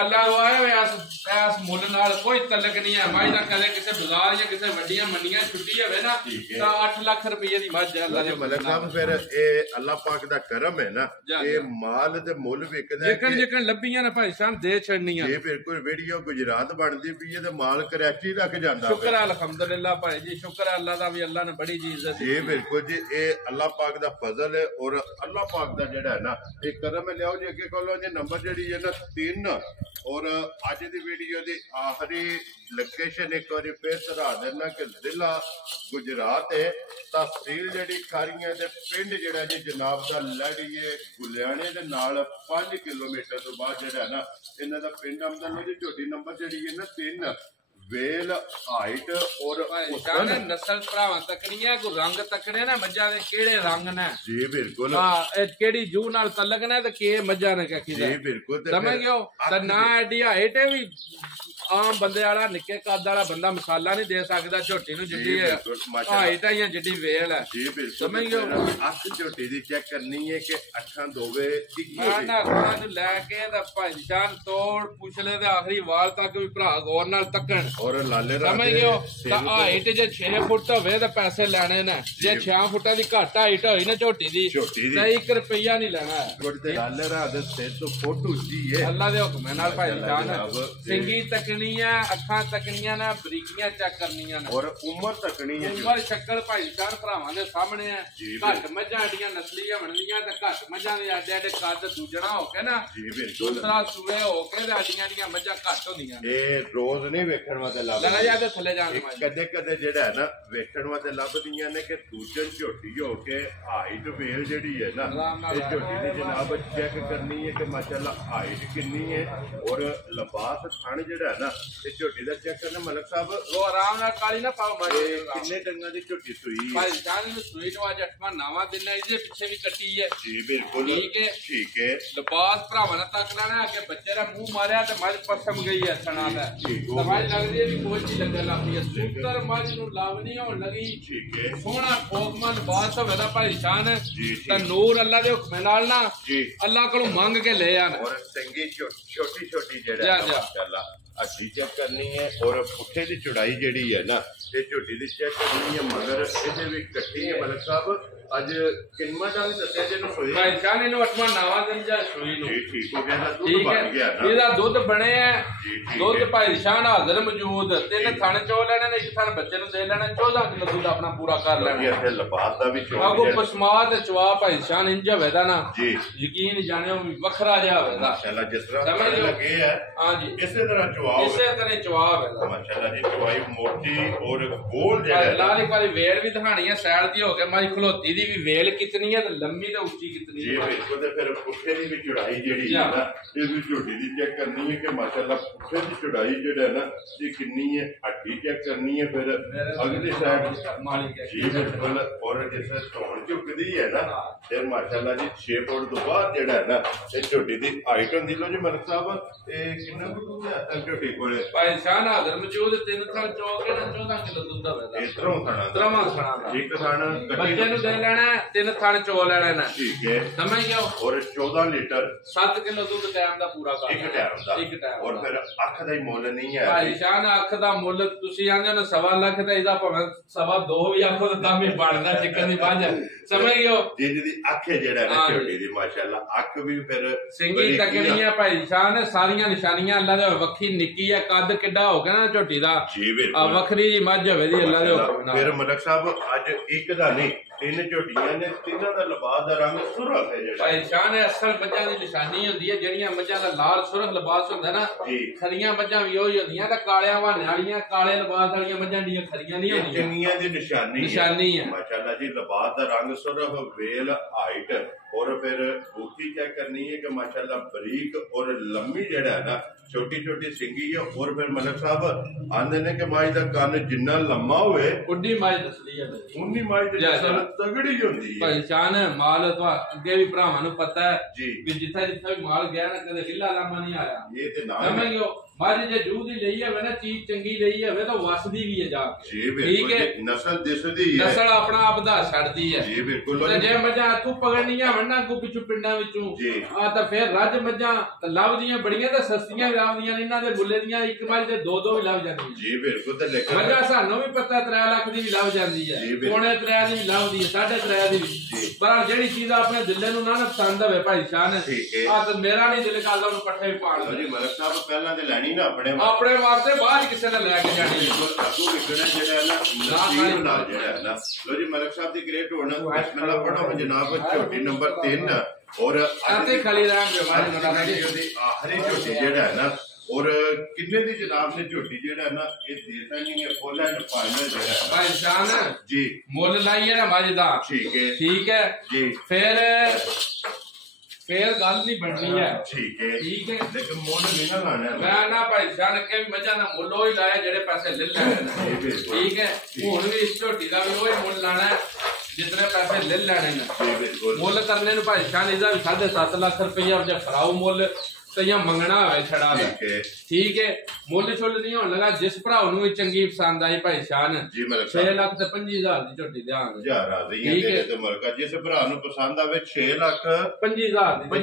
ਅੱਲਾ ਆਇਆ ਇਸ ਮੁੱਲ ਨਾਲ ਕੋਈ ਤਲਕ ਨਹੀਂ ਹੈ। ਮੱਝ ਦਾ ਕਦੇ ਕਿਸੇ ਬਾਜ਼ਾਰ ਜਾਂ ਕਿਸੇ ਵੱਡੀਆਂ ਮੰਡੀਆਂ ਛੁੱਟੀ ਹੋਵੇ ਨਾ ਤਾਂ 8 ਲੱਖ ਰੁਪਏ ਦੀ ਮੱਝ ਹੈ ਅੱਲਾ ਦੇ ਮਲਕ ਸਾਹਿਬ। ਫਿਰ ਇਹ ਅੱਲਾ ਪਾਕ ਦਾ ਕਰਮ ਹੈ ਨਾ ਇਹ ਮਾਲ ਤੇ ਮੁੱਲ ਵਿਕਦਾ ਜਿੱਕਣ ਲੱਭੀਆਂ ਨਾ ਭਾਈ ਸਾਹਿਬ ਦੇ ਛੱਡਣੀਆਂ ਇਹ ਫਿਰ ਕੋਈ ਵੀਡੀਓ ਗੁਜਰਾਤ ਬਣਦੀ ਪਈ ਹੈ ਤੇ ਮਾਲ ਕਰਾਚੀ ਤੱਕ ਜਾਂਦਾ। ਸ਼ੁਕਰ ਹੈ ਅਲਹਮਦੁਲਿਲਾ ਭਾਈ ਜੀ ਸ਼ੁਕਰ ਹੈ ਅੱਲਾ ਦਾ ਵੀ ਅੱਲਾ ਨੇ ਬੜੀ ਜੀ ਇੱਜ਼ਤ ਜੀ ਬਿਲਕੁਲ ਜੀ। ਇਹ ਅੱਲਾ ਪਾਕ ਦਾ ਫਜ਼ਲ ਹੈ ਔਰ ਅੱਲਾ ਪਾਕ ਦਾ ਜਿਹੜਾ ਹੈ ਨਾ ਇਹ ਕਰਮ ਹੈ। ਲਿਆਓ ਜੀ ਅੱਗੇ ਕੋਲੋਂ ਜੀ ਨੰਬਰ ਜਿਹੜੀ ਹੈ ਨਾ 3 ਔਰ ਅੱਜ ਦੀ ਵੀਡੀਓ ਦੀ ਆਖਰੀ ਲੋਕੇਸ਼ਨ ਇੱਕ ਵਾਰੀ ਫੇਰ ਧਰਾ ਦੇਣਾ ਕਿ ਜ਼ਿਲ੍ਹਾ ਗੁਜਰਾਤ ਹੈ ਤਹਿਸੀਲ ਜਿਹੜੀ ਖਾਰੀਆਂ ਤੇ ਪਿੰਡ ਜਿਹੜਾ ਜੀ ਜਨਾਬ ਦਾ ਲੜੀਏ ਗੁਲਿਆਣੇ ਦੇ ਨਾਲ 5 ਕਿਲੋਮੀਟਰ ਤੋਂ ਬਾਅਦ ਜਿਹੜਾ ਨਾ ਇਹਨਾਂ ਦਾ ਪਿੰਡ ਆਉਂਦਾ ਲੋ ਜੀ। ਝੋਟੀ ਨੰਬਰ ਜਿਹੜੀ ਹੈ ਨਾ 3 ਵੇਲ ਹਾਈਟ ਔਰ ਨਸਲ ਭਰਾਵਾਂ ਤੱਕਣੀਆਂ ਕੋਈ ਰੰਗ ਤੱਕਣੇ ਨਾ ਮੱਝਾਂ ਦੇ ਕਿਹੜੇ ਰੰਗ ਨੇ ਜੀ ਬਿਲਕੁਲ। ਇਹ ਕਿਹੜੀ ਜੂ ਨਾਲ ਤਲਕ ਨੇ ਤੇ ਕੀ ਮੱਝਾਂ ਨੇ ਕੀ ਜੀ ਬਿਲਕੁਲ ਸਮਝ ਗਿਓ ਤਾਂ ਨਾ ਐਡੀ ਹਾਈਟ ਵੀ ਆਮ ਬੰਦੇ ਵਾਲਾ ਨਿੱਕੇ ਕੱਦ ਵਾਲਾ ਬੰਦਾ ਮਸਾਲਾ ਨਹੀਂ ਦੇ ਸਕਦਾ ਝੋਟੀ ਨੂੰ ਜਿੱਡੀ ਹਾਈਟ ਹੈ ਜਾਂ ਜਿੱਡੀ ਵੇਲ ਹੈ ਜੀ ਬਿਲਕੁਲ। ਸਮਝ ਗਿਓ ਅੱਖ ਝੋਟੀ ਦੀ ਚੈੱਕ ਕਰਨੀ ਹੈ ਕਿ ਅੱਖਾਂ ਦੋਵੇਂ ਨਾ ਅੱਖਾਂ ਨੂੰ ਲੈ ਕੇ ਤਾਂ ਭਾਈ ਜਾਨ ਤੋੜ ਪੁਛਲੇ ਦੇ ਆਖਰੀ ਵਾਲ ਤੱਕ ਵੀ ਭਰਾ ਗੌਰ ਨਾਲ ਤੱਕਣ ਔਰ ਲਾਲੇ ਸਮਝ ਗਿਓ ਤਾਂ ਹਾਈਟ ਜੇ 6 ਫੁੱਟ ਹੋਵੇ ਤਾਂ ਪੈਸੇ ਲੈਣੇ ਨੇ ਜੇ 6 ਫੁੱਟਾਂ ਦੀ ਘੱਟ ਹਾਈਟ ਹੋਈ ਨਾ ਝੋਟੀ ਦੀ ਤਾਂ 1 ਰੁਪਈਆ ਨਹੀਂ ਲੈਣਾ ਹੈ। ਲਾਲੇ ਰਾਤ ਦੇ ਸਿਰ ਤੋਂ ਫੋਟੋ ਜੀ ਹੈ ਅੱਲਾ ਦੇ ਹੁਕਮ ਨਾਲ ਭਾਈ ਜਾਨ ਸਿੰਗੀ ਤੱਕਣੀ ਹੈ ਅੱਖਾਂ ਤੱਕਣੀਆਂ ਨੇ ਬਰੀਕੀਆਂ ਚੈੱਕ ਕਰਨੀਆਂ ਨੇ ਔਰ ਉਮਰ ਤੱਕਣੀ ਹੈ। ਉਮਰ ਸ਼ਕਲ ਭਾਈ ਜਾਨ ਭਰਾਵਾਂ ਦੇ ਸਾਹਮਣੇ ਹੈ। ਘੱਟ ਮੱਝਾਂ ਦੀਆਂ ਨਸਲੀਆਂ ਬਣਦੀਆਂ ਤੇ ਘੱਟ ਮੱਝਾਂ ਦੇ ਆਡੇ ਆਡੇ ਕੱਦ ਦੂਜਣਾ ਹੋ ਕੇ ਨਾ ਦੂਸਰਾ ਸੂਏ ਹੋ ਕੇ ਆਡੀਆਂ ਦੀਆਂ ਮੱਝਾਂ ਘੱਟ ਹੁੰਦੀਆਂ ਇਹ ਰੋਜ਼ ਨਹੀਂ ਵੇਖਣ ਵਾਸਤੇ ਲੱਭਦੀਆਂ ਜਾਂ ਥੱਲੇ ਜਾਣ ਕਦੇ ਕਦੇ ਜਿਹੜਾ ਹੈ ਨਾ ਵੇਖਣ ਵਾਸਤੇ ਲੱਭਦੀਆਂ ਨੇ ਕਿ ਦੂਜਨ ਝੋਟੀ ਹੋ ਕੇ ਹਾਈਟ ਵੇਲ ਜਿਹੜੀ ਹੈ ਨਾ ਇਹ ਝੋਟੀ ਦੀ ਜਨਾਬ ਚੈੱਕ ਕਰਨੀ ਹੈ ਕਿ ਮਾਸ਼ਾਅੱਲਾ ਹਾਈਟ ਕਿੰਨੀ ਹੈ ਔਰ ਲਿਬਾਸ ਥਣ ਜਿਹੜਾ ਹੈ ਨਾ ਇਹ ਝੋਟੀ ਦਾ ਚੈੱਕ ਕਰਨਾ। ਮਲਕ ਸਾਹਿਬ ਉਹ ਆਰਾਮ ਨਾਲ ਕਾਲੀ ਨਾ ਪਾਓ ਮਾਰੀ ਕਿੰਨੇ ਡੰਗਾਂ ਦੀ ਝੋਟੀ ਸੂਈ ਭਾਈ ਜਾਨ ਨੂੰ ਸੂਈ ਨੂੰ ਅੱਜ 8ਵਾਂ 9ਵਾਂ ਦਿਨ ਹੈ ਇਹਦੇ ਪਿੱਛੇ ਵੀ ਕੱਟੀ ਹੈ ਜੀ ਬਿਲਕੁਲ ਠੀਕ ਹੈ। ਲਿਬਾਸ ਭਰਾਵਾਂ ਨੇ ਤੱਕ ਲੈਣਾ ਕਿ ਬੱਚੇ ਦਾ ਮੂੰਹ ਮਾਰਿਆ ਤੇ ਮੱਝ ਪਸਮ ਗਈ ਹੈ ਥਣਾ ਦਾ ਸਮਝ ਲੱਗਦੀ ਹੈ ਵੀ ਕੋਈ ਚੀਜ਼ ਲੱਗਣ ਲੱਗ ਪਈ ਹੈ ਸੂਤਰ ਮੱਝ ਨੂੰ ਲਾਵਣੀ ਹੋਣ ਲੱਗੀ ਠੀਕ ਹੈ। ਸੋਹਣਾ ਖੋਖਮਾ ਲਿਬਾਸ ਹੋਵੇ ਦਾ ਭਾਈ ਜਾਨ ਤਾਂ ਨੂਰ ਅੱਲਾ ਦੇ ਹੁਕਮ ਨਾਲ ਨਾ ਅੱਲਾ ਕੋਲੋਂ ਮੰਗ ਕੇ ਲੈ ਆਣ ਔਰ ਚੰਗੀ ਛੋਟੀ ਛੋਟੀ ਜਿਹੜਾ ਮਾਸ਼ਾਅੱਲਾ ਅੱਡੀ ਚੈੱਕ ਕਰਨੀ ਹੈ ਔਰ ਪੁੱਠੇ ਦੀ ਚੌੜਾਈ ਜਿਹੜੀ ਹੈ ਨਾ ਇਹ ਝੋਟੀ ਦੀ ਚੈੱਕ ਕਰਨੀ ਹੈ। ਮਗਰ ਇਹਦੇ ਵੀ ਕੱਟੀ ਹੈ ਮਲਕ ਸਾਹਿਬ ਅੱਜ ਕਿੰਨਾ ਟਾਈਮ ਦੱਸਿਆ ਜਿਹਨੂੰ ਸੋਈ ਭਾਈ ਸਾਹਿਬ ਇਹਨੂੰ 8ਵਾਂ 9ਵਾਂ ਦਿਨ ਜਾਂ ਸੂਈ ਨੂੰ ਠੀਕ ਹੋ ਗਿਆ ਨਾ ਦੁੱਧ ਬਣ ਗਿਆ ਨਾ ਇਹਦਾ ਦੁੱਧ ਬਣਿਆ ਦੁੱਧ ਭਾਈ ਸਾਹਿਬ ਹਾਜ਼ਰ ਮੌਜੂਦ 3 ਥਣ ਚੋ ਲੈਣੇ ਨੇ 1 ਥਣ ਬੱਚੇ ਨੂੰ ਦੇ ਲੈਣਾ 14 ਕਿਲੋ ਦੁੱਧ ਆਪਣਾ ਪੂਰਾ ਕਰ ਲੈਣਾ ਇੱਥੇ ਲਬਾਸ ਦਾ ਵੀ ਚੋ ਆਗੋ ਪਸਮਾ ਤੇ ਚਵਾ ਭਾਈ ਸਾਹਿਬ ਇੰਜ ਹੋਵੇਦਾ ਨਾ ਜੀ ਯਕੀਨ ਜਾਣਿਓ ਵੱਖਰਾ ਜਿਹਾ ਹੋਵੇਦਾ ਮਾਸ਼ਾਅੱਲਾ ਜਿਸ ਤਰ੍ਹਾਂ ਲੱਗੇ ਹੈ ਹਾਂਜੀ ਇਸੇ ਤਰ੍ਹਾਂ ਚਵਾ ਇਸੇ ਤਰ੍ਹਾਂ ਚਵਾ ਹੋਵੇਦਾ ਮਾਸ਼ਾਅੱਲਾ ਜੀ ਚਵਾਈ ਮੋਟੀ ਔਰ ਗੋਲ ਜਿਹੜਾ ਲਾਲੀ ਵਾਲੀ ਵੇਲ ਵੀ ਦਿਖਾਣੀ ਹੈ ਸਾਈਡ ਦੀ ਹੋ ਕੇ ਮਾਈ ਖਲੋਤੀ ਦੀ ਵੀ ਵੇਲ ਕਿਤਨੀ ਹੈ ਤੇ ਲੰਮੀ ਤੇ ਉੱਚੀ ਕਿਤਨੀ ਹੈ ਜੀ ਬਿਲਕੁਲ ਤੇ ਫਿਰ ਪੁੱਠੇ ਦੀ ਵੀ ਚੜਾਈ ਜਿਹੜੀ ਹੈ ਨਾ ਇਹ ਵੀ ਝੋਟੀ ਦੀ ਚੈੱਕ ਕਰਨੀ ਹੈ ਕਿ ਮਾਸ਼ਾਅੱਲਾ ਪੁੱਠੇ ਦੀ ਚੜਾਈ ਜਿਹੜਾ ਹੈ ਨਾ ਇਹ ਕਿੰਨੀ ਹੈ ਹੱਡੀ ਚੈੱਕ ਕਰਨੀ ਹੈ ਫਿਰ ਅਗਲੀ ਸਾਈਡ ਮਾਲਿਕ ਜੀ ਬਿਲਕੁਲ ਔਰ ਜਿਸ ਧੌਣ ਝੁਕਦੀ ਹੈ ਨਾ ਫਿਰ ਮਾਸ਼ਾਅੱਲਾ ਜੀ 6 ਫੁੱਟ ਤੋਂ ਬਾਅਦ ਜਿਹੜਾ ਹੈ ਨਾ ਇਹ ਝੋਟੀ ਦੀ ਹਾਈਟ ਹੁੰਦੀ ਲੋ ਜੀ ਮਲਕ ਸਾਹਿਬ ਇਹ ਕਿੰਨਾ ਕੁ ਤੱਕ ਝੋਟੀ ਕੋਲੇ ਭਾਈ ਸਾਹਿਬ ਹਾਜ਼ਰ ਮੌਜੂਦ 3 ਥਣ ਚੋਕੇ ਨਾ 14 ਕਿਲੋ ਦੁੱਧ ਹੋਵੇਦਾ ਇਧਰੋਂ ਥਣਾ ਤਰਵਾਂ ਥਣਾ ਇੱਕ ਥਣ ਬੱਚੇ ਨੂੰ ਦੇ ਲੈਣਾ 3 ਥਣ ਚੋ ਲੈਣਾ ਨਾ ਠੀਕ ਹੈ ਸਮਝ ਗਿਆ ਔਰ 14 ਲੀਟਰ 7 ਕਿਲੋ ਦੁੱਧ ਟਾਈਮ ਦਾ ਪੂਰਾ ਕਰ ਇੱਕ ਟਾਈਮ ਔਰ ਫਿਰ ਅੱਖ ਦਾ ਹੀ ਮੁੱਲ ਨਹੀਂ ਹੈ ਭਾਈ ਸ਼ਾਨ ਅੱਖ ਦਾ ਮੁੱਲ ਤੁਸੀਂ ਆਂਦੇ ਹੋ 1.5 ਲੱਖ ਦਾ ਇਹਦਾ ਭਾਵੇਂ 2.5 ਵੀ ਆਖੋ ਤਾਂ ਵੀ ਬਣਦਾ ਚਿਕਨ ਦੀ ਬਾਝ ਸਮਝ ਗਿਓ ਜਿਹਦੀ ਅੱਖ ਹੈ ਜਿਹੜਾ ਨਾ ਝੋਟੀ ਦੀ ਮਾਸ਼ਾਅੱਲਾ ਅੱਖ ਵੀ ਫਿਰ ਸਿੰਗੀ ਤਕੜੀ ਹੈ ਭਾਈ ਸ਼ਾਨ ਸਾਰੀਆਂ ਨਿਸ਼ਾਨੀਆਂ ਅੱਲਾ ਦੇ ਵੱਖੀ ਨਿੱਕੀ ਹੈ ਕੱਦ ਕਿੱਡਾ ਹੋ ਗਿਆ ਨਾ ਝੋਟੀ ਦਾ ਜੀ ਬਿਲਕੁਲ ਵੱਖਰੀ ਜੀ ਮੱਝ ਹੋਵੇ ਦੀ ਅੱਲਾ ਦੇ ਹੁਕਮ ਨਾਲ ਫਿਰ ਮਲਕ ਸਾਹਿਬ ਅੱਜ ਇੱਕ ਦਾ ਨਹੀਂ 3 ਝੋਟੀਆਂ ਨੇ ਤਿੰਨਾਂ ਦਾ ਲਿਬਾਸ ਦਾ ਰੰਗ ਸੁਰਖ ਹੈ ਜਿਹੜਾ ਭਾਈ ਸ਼ਾਨ ਅਸਲ ਮੱਝਾਂ ਦੀ ਨਿਸ਼ਾਨੀ ਹੁੰਦੀ ਹੈ ਜਿਹੜੀਆਂ ਮੱਝਾਂ ਦਾ ਲਾਲ ਸੁਰਖ ਲਿਬਾਸ ਹੁੰਦਾ ਨਾ ਖਰੀਆਂ ਮੱਝਾਂ ਵੀ ਉਹੀ ਹੁੰਦੀਆਂ ਤਾਂ ਕਾਲਿਆਂ ਵਾਹਨੇ ਵਾਲੀਆਂ ਕਾਲੇ ਲਿਬਾਸ ਵਾਲੀਆਂ ਮੱਝਾਂ ਦੀਆਂ ਖਰੀਆਂ ਨਹੀਂ ਹੁੰਦੀਆਂ ਚੰਗੀਆਂ ਦੀ ਨਿਸ਼ਾਨੀ ਹੈ ਮਾਸ਼ਾਅੱਲਾ ਜੀ ਲਿਬਾਸ ਦਾ ਰੰਗ ਸੁਰਖ ਵੇਲ ਹਾਈਟ और फिर बूथी चेक करनी है कि माशाल्लाह बारीक और लंबी जड़ा है ना छोटी छोटी सिंगी है और फिर मलक साहब आंदे ने कि माई दा कान जिन्ना लम्मा होवे उन्नी माई दसली है उन्नी माई दी नस्ल तगड़ी होंदी है भाई जान माल तो अगे भी भरावां नु पता है जी कि जिथा जिथा भी माल गया ना कदे ढिला लम्मा नहीं आया ये ते ना समझ गयो मझ जे दूध दी लई है ना चीज चंगी लई है तो वसदी भी है जाके जी बिल्कुल नस्ल दिसदी है नस्ल अपना आप दा छड़दी है जी बिल्कुल ते जे मझां तू पकड़नियां वन्ना को पिछू पिंडां विचों आ तां फिर रज मझां ते लभदियां बड़ियां ते सस्तियां लभदियां इन्हां दे मुੱਲੇ ਦੀਆਂ ਇੱਕ ਮੱਝ ਦੇ 2-2 ਵੀ ਲੱਭ ਜਾਂਦੀਆਂ ਜੀ ਬਿल्कुल ਤੇ ਲੇਕਿਨ ਮੱਝਾਂ ਸਾਨੂੰ ਵੀ ਪਤਾ 3 ਲੱਖ ਦੀ ਵੀ ਲੱਭ ਜਾਂਦੀ ਹੈ ਪੌਣੇ 3 ਦੀ ਵੀ ਲੱਭਦੀ ਹੈ 3.5 ਦੀ ਵੀ ਪਰ ਜਿਹੜੀ ਚੀਜ਼ ਆਪਣੇ ਦਿਲੇ ਨੂੰ ਨਾ ਪਸੰਦ ਹੋਵੇ ਭਾਈ ਸ਼ਾਨ ਆ ਤਾਂ ਮੇਰਾ ਨਹੀਂ ਦਿਲ ਕਰਦਾ ਉਹਨੂੰ ਪੱਠੇ ਵੀ ਪਾਣ ਲਓ ਜੀ ਮਲਕ ਸਾਹਿਬ ਪਹਿਲਾਂ ਤੇ ਲੈਣੀ ਨਾ ਆਪਣੇ ਵਾਸਤੇ ਬਾਅਦ ਕਿਸੇ ਨੇ ਲੈ ਕੇ ਜਾਣੀ ਅੱਗੂ ਵਿਕਣਾ ਜਿਹੜਾ ਨਾ ਨਸੀਬ ਨਾਲ ਜਿਹੜਾ ਨਾ ਲਓ ਜੀ ਮਲਕ ਸਾਹਿਬ ਦੀ ਗ੍ਰੇਟ ਹੋਣਾ ਬਿਸਮਿਲ੍ਲਾ ਪੜੋ ਜਨਾਬ ਝੋਟੀ ਨੰਬਰ 3 ਔਰ ਆਤੇ ਖਾਲੀ ਰਾਮ ਜਵਾਨ ਮਨਾ ਦੀ ਆਖਰੀ ਝੋਟੀ ਜਿਹੜਾ ਹੈ ਨਾ और किन्ने दी जनाब ने झोटी जेड़ा ना ये देता नहीं है फुल एंड फाइनल जेड़ा है भाई जान जी मुल लाई है ना मज दा ठीक है जी फिर गल नहीं बननी है ठीक है लेकिन मुल नहीं ना लाना ना भाई जान के भी मजा ना मुल ही लाया जेड़े पैसे ले लेने ठीक है हुन भी इस झोटी दा भी ओही मुल लाना है जितने पैसे ले लेने ने मुल करने नु भाई जान इदा भी 7.5 लाख रुपया जे फराऊ मुल तो या मंगना है छड़ा ठीक है मुल छुल नहीं होने लगा जिस भरा नु चंगी पसंद आई भाई शान 6 लाख ते 25,000 दी झोटी देंगे ठीक है ते मलका जिस भरा नु पसंद आवे 6 लाख 25,000 रुपये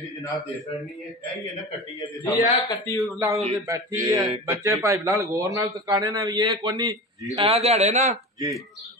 दी जनाब दे सकनी है यही है ना कट्टी है जी ये कट्टी लाओ के बैठी है बच्चे भाई बिलाल गौर नाल तकाने ना भी ये कोनी ए दिहाड़े ना जी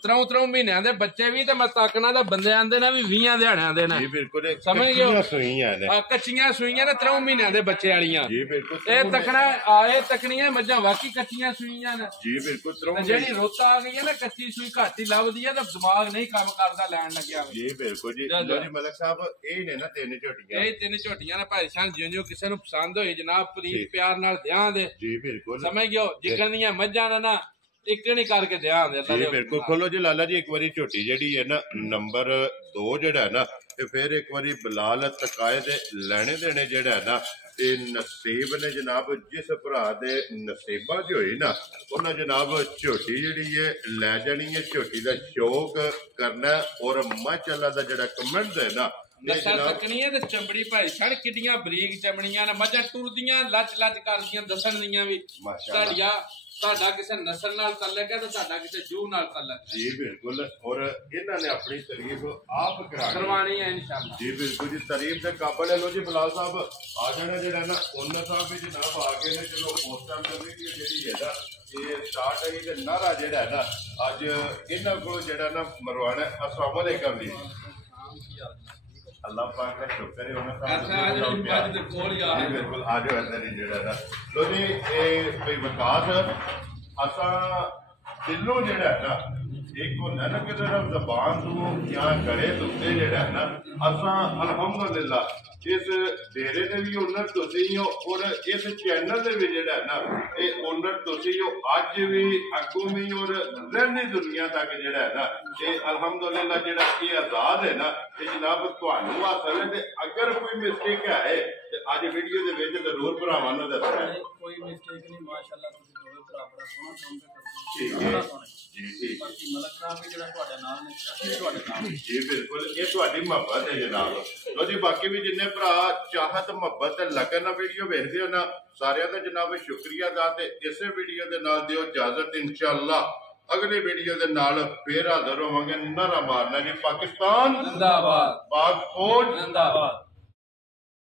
3 महीनों दे बच्चे भी ते मैं तकना ते बंदे आंदे ना भी 20 दिहाड़ियां दे ना जी बिल्कुल समझ गए सुईयां ने कच्चियां सुईयां ने 3 महीनों दे बच्चे वालियां जी बिल्कुल ए तकना आए तकनियां मज्जां वाकई कच्चियां सुईयां ने जी बिल्कुल 3 जेडी रोता आ गई है ना कच्ची सुई घाटी लभदी है ते दिमाग नहीं काम करदा लैन लग्या जी बिल्कुल जी लो जी मलक साहब ए ने ना 3 झोटियां ए 3 झोटियां ने भाई शान जियो किसे नु पसंद होई जनाब प्रीत प्यार नाल ध्यान दे जी बिल्कुल समझ गयो जिकन दियां मज्जां ना एक नहीं करके ध्यान दे जी बिल्कुल खोलो जी लाला जी एक बारी झोटी जेडी है ना नंबर 2 जेड़ा है ना ते फिर एक बारी बिलाल तकाए दे लेने देने जेड़ा है ना ते नसीब ने जनाब जिस भरा दे नसीबा च होई ना उन्हें जनाब झोटी जेडी है ले जानी है झोटी दा शौक करना और माशाअल्लाह दा जेड़ा कमेंट है ना नस्ल तकनी है ते चमड़ी भाई छड़ किड्डियां बरीक चमड़ियां ने मज्जां टुरदियां लच लच करदियां दसन दियां भी साडिया साडा किसे नस्ल नाल तल्लक है ते साडा किसे जू नाल तल्लक जी बिल्कुल और इन्हां ने अपनी तारीफ आप करवानी है इंशाअल्लाह जी बिल्कुल जी तारीफ दे काबिल है लो जी बिलाल साहब आ जाना जेड़ा ना उन्ना साहब भी जनाब आ गए ने चलो पोस्टां करने की जेडी है ना ਇਹ ਸਟਾਰਟ ਹੈ ਤੇ ਨਾਰਾ ਜਿਹੜਾ ਹੈ ਨਾ ਅੱਜ ਇਹਨਾਂ ਕੋਲ ਜਿਹੜਾ ਨਾ ਮਰਵਾਣਾ अस्सलाम वालेकुम जी अल्लाह पाक का शुक्र है ਉਹਨਾਂ ਸਾਹਿਬ ਅੱਛਾ ਅੱਜ ਵੀ ਮੱਝ ਦੇ ਕੋਲ ਹੀ ਆ ਬਿਲਕੁਲ ਆ ਜਾਓ ਇੱਧਰ ਹੀ ਜਿਹੜਾ ਨਾ ਲੋ ਜੀ ਇਹ ਕੋਈ ਵਿਕਾਸ ਅਸਾਂ ਦਿਲੋਂ ਜਿਹੜਾ ਹੈ ਨਾ एक होता है ना कि जबान तो यहाँ गले दुखते जेड़ा है ना असा अल्हम्दुलिल्लाह इस डेरे के भी ओनर तुसी हो और इस चैनल के भी जेड़ा है ना ये ओनर तुसी हो अज भी अगों भी और रहनी दुनिया तक जेड़ा है ना ये अल्हम्दुलिल्लाह जेड़ा ये आजाद है ना ये जनाब तुहानू हासिल है ते अगर कोई मिस्टेक है ते अज वीडियो दे विच जरूर भरावां नूं दसना कोई मिस्टेक नहीं माशाअल्लाह तुसी दोवे भरा बड़ा सोहना काम करदे ठीक है जी ठीक बाकी मलक साहब भी जेड़ा तुहाडे नाल ने तुहाडे नाल जी बिल्कुल ये तुहाडी मोहब्बत है जनाब लो जी बाकी भी जिन्ने भरा चाहत मोहब्बत ते लगन ना वीडियो वेखदे हो ना सारियां दा जनाब शुक्रिया दा ते इसे वीडियो दे नाल दियो इजाजत इंशाअल्लाह अगली वीडियो दे नाल फिर हाजिर होवांगे नारा मारना जी पाकिस्तान जिंदाबाद पाक फौज जिंदाबाद।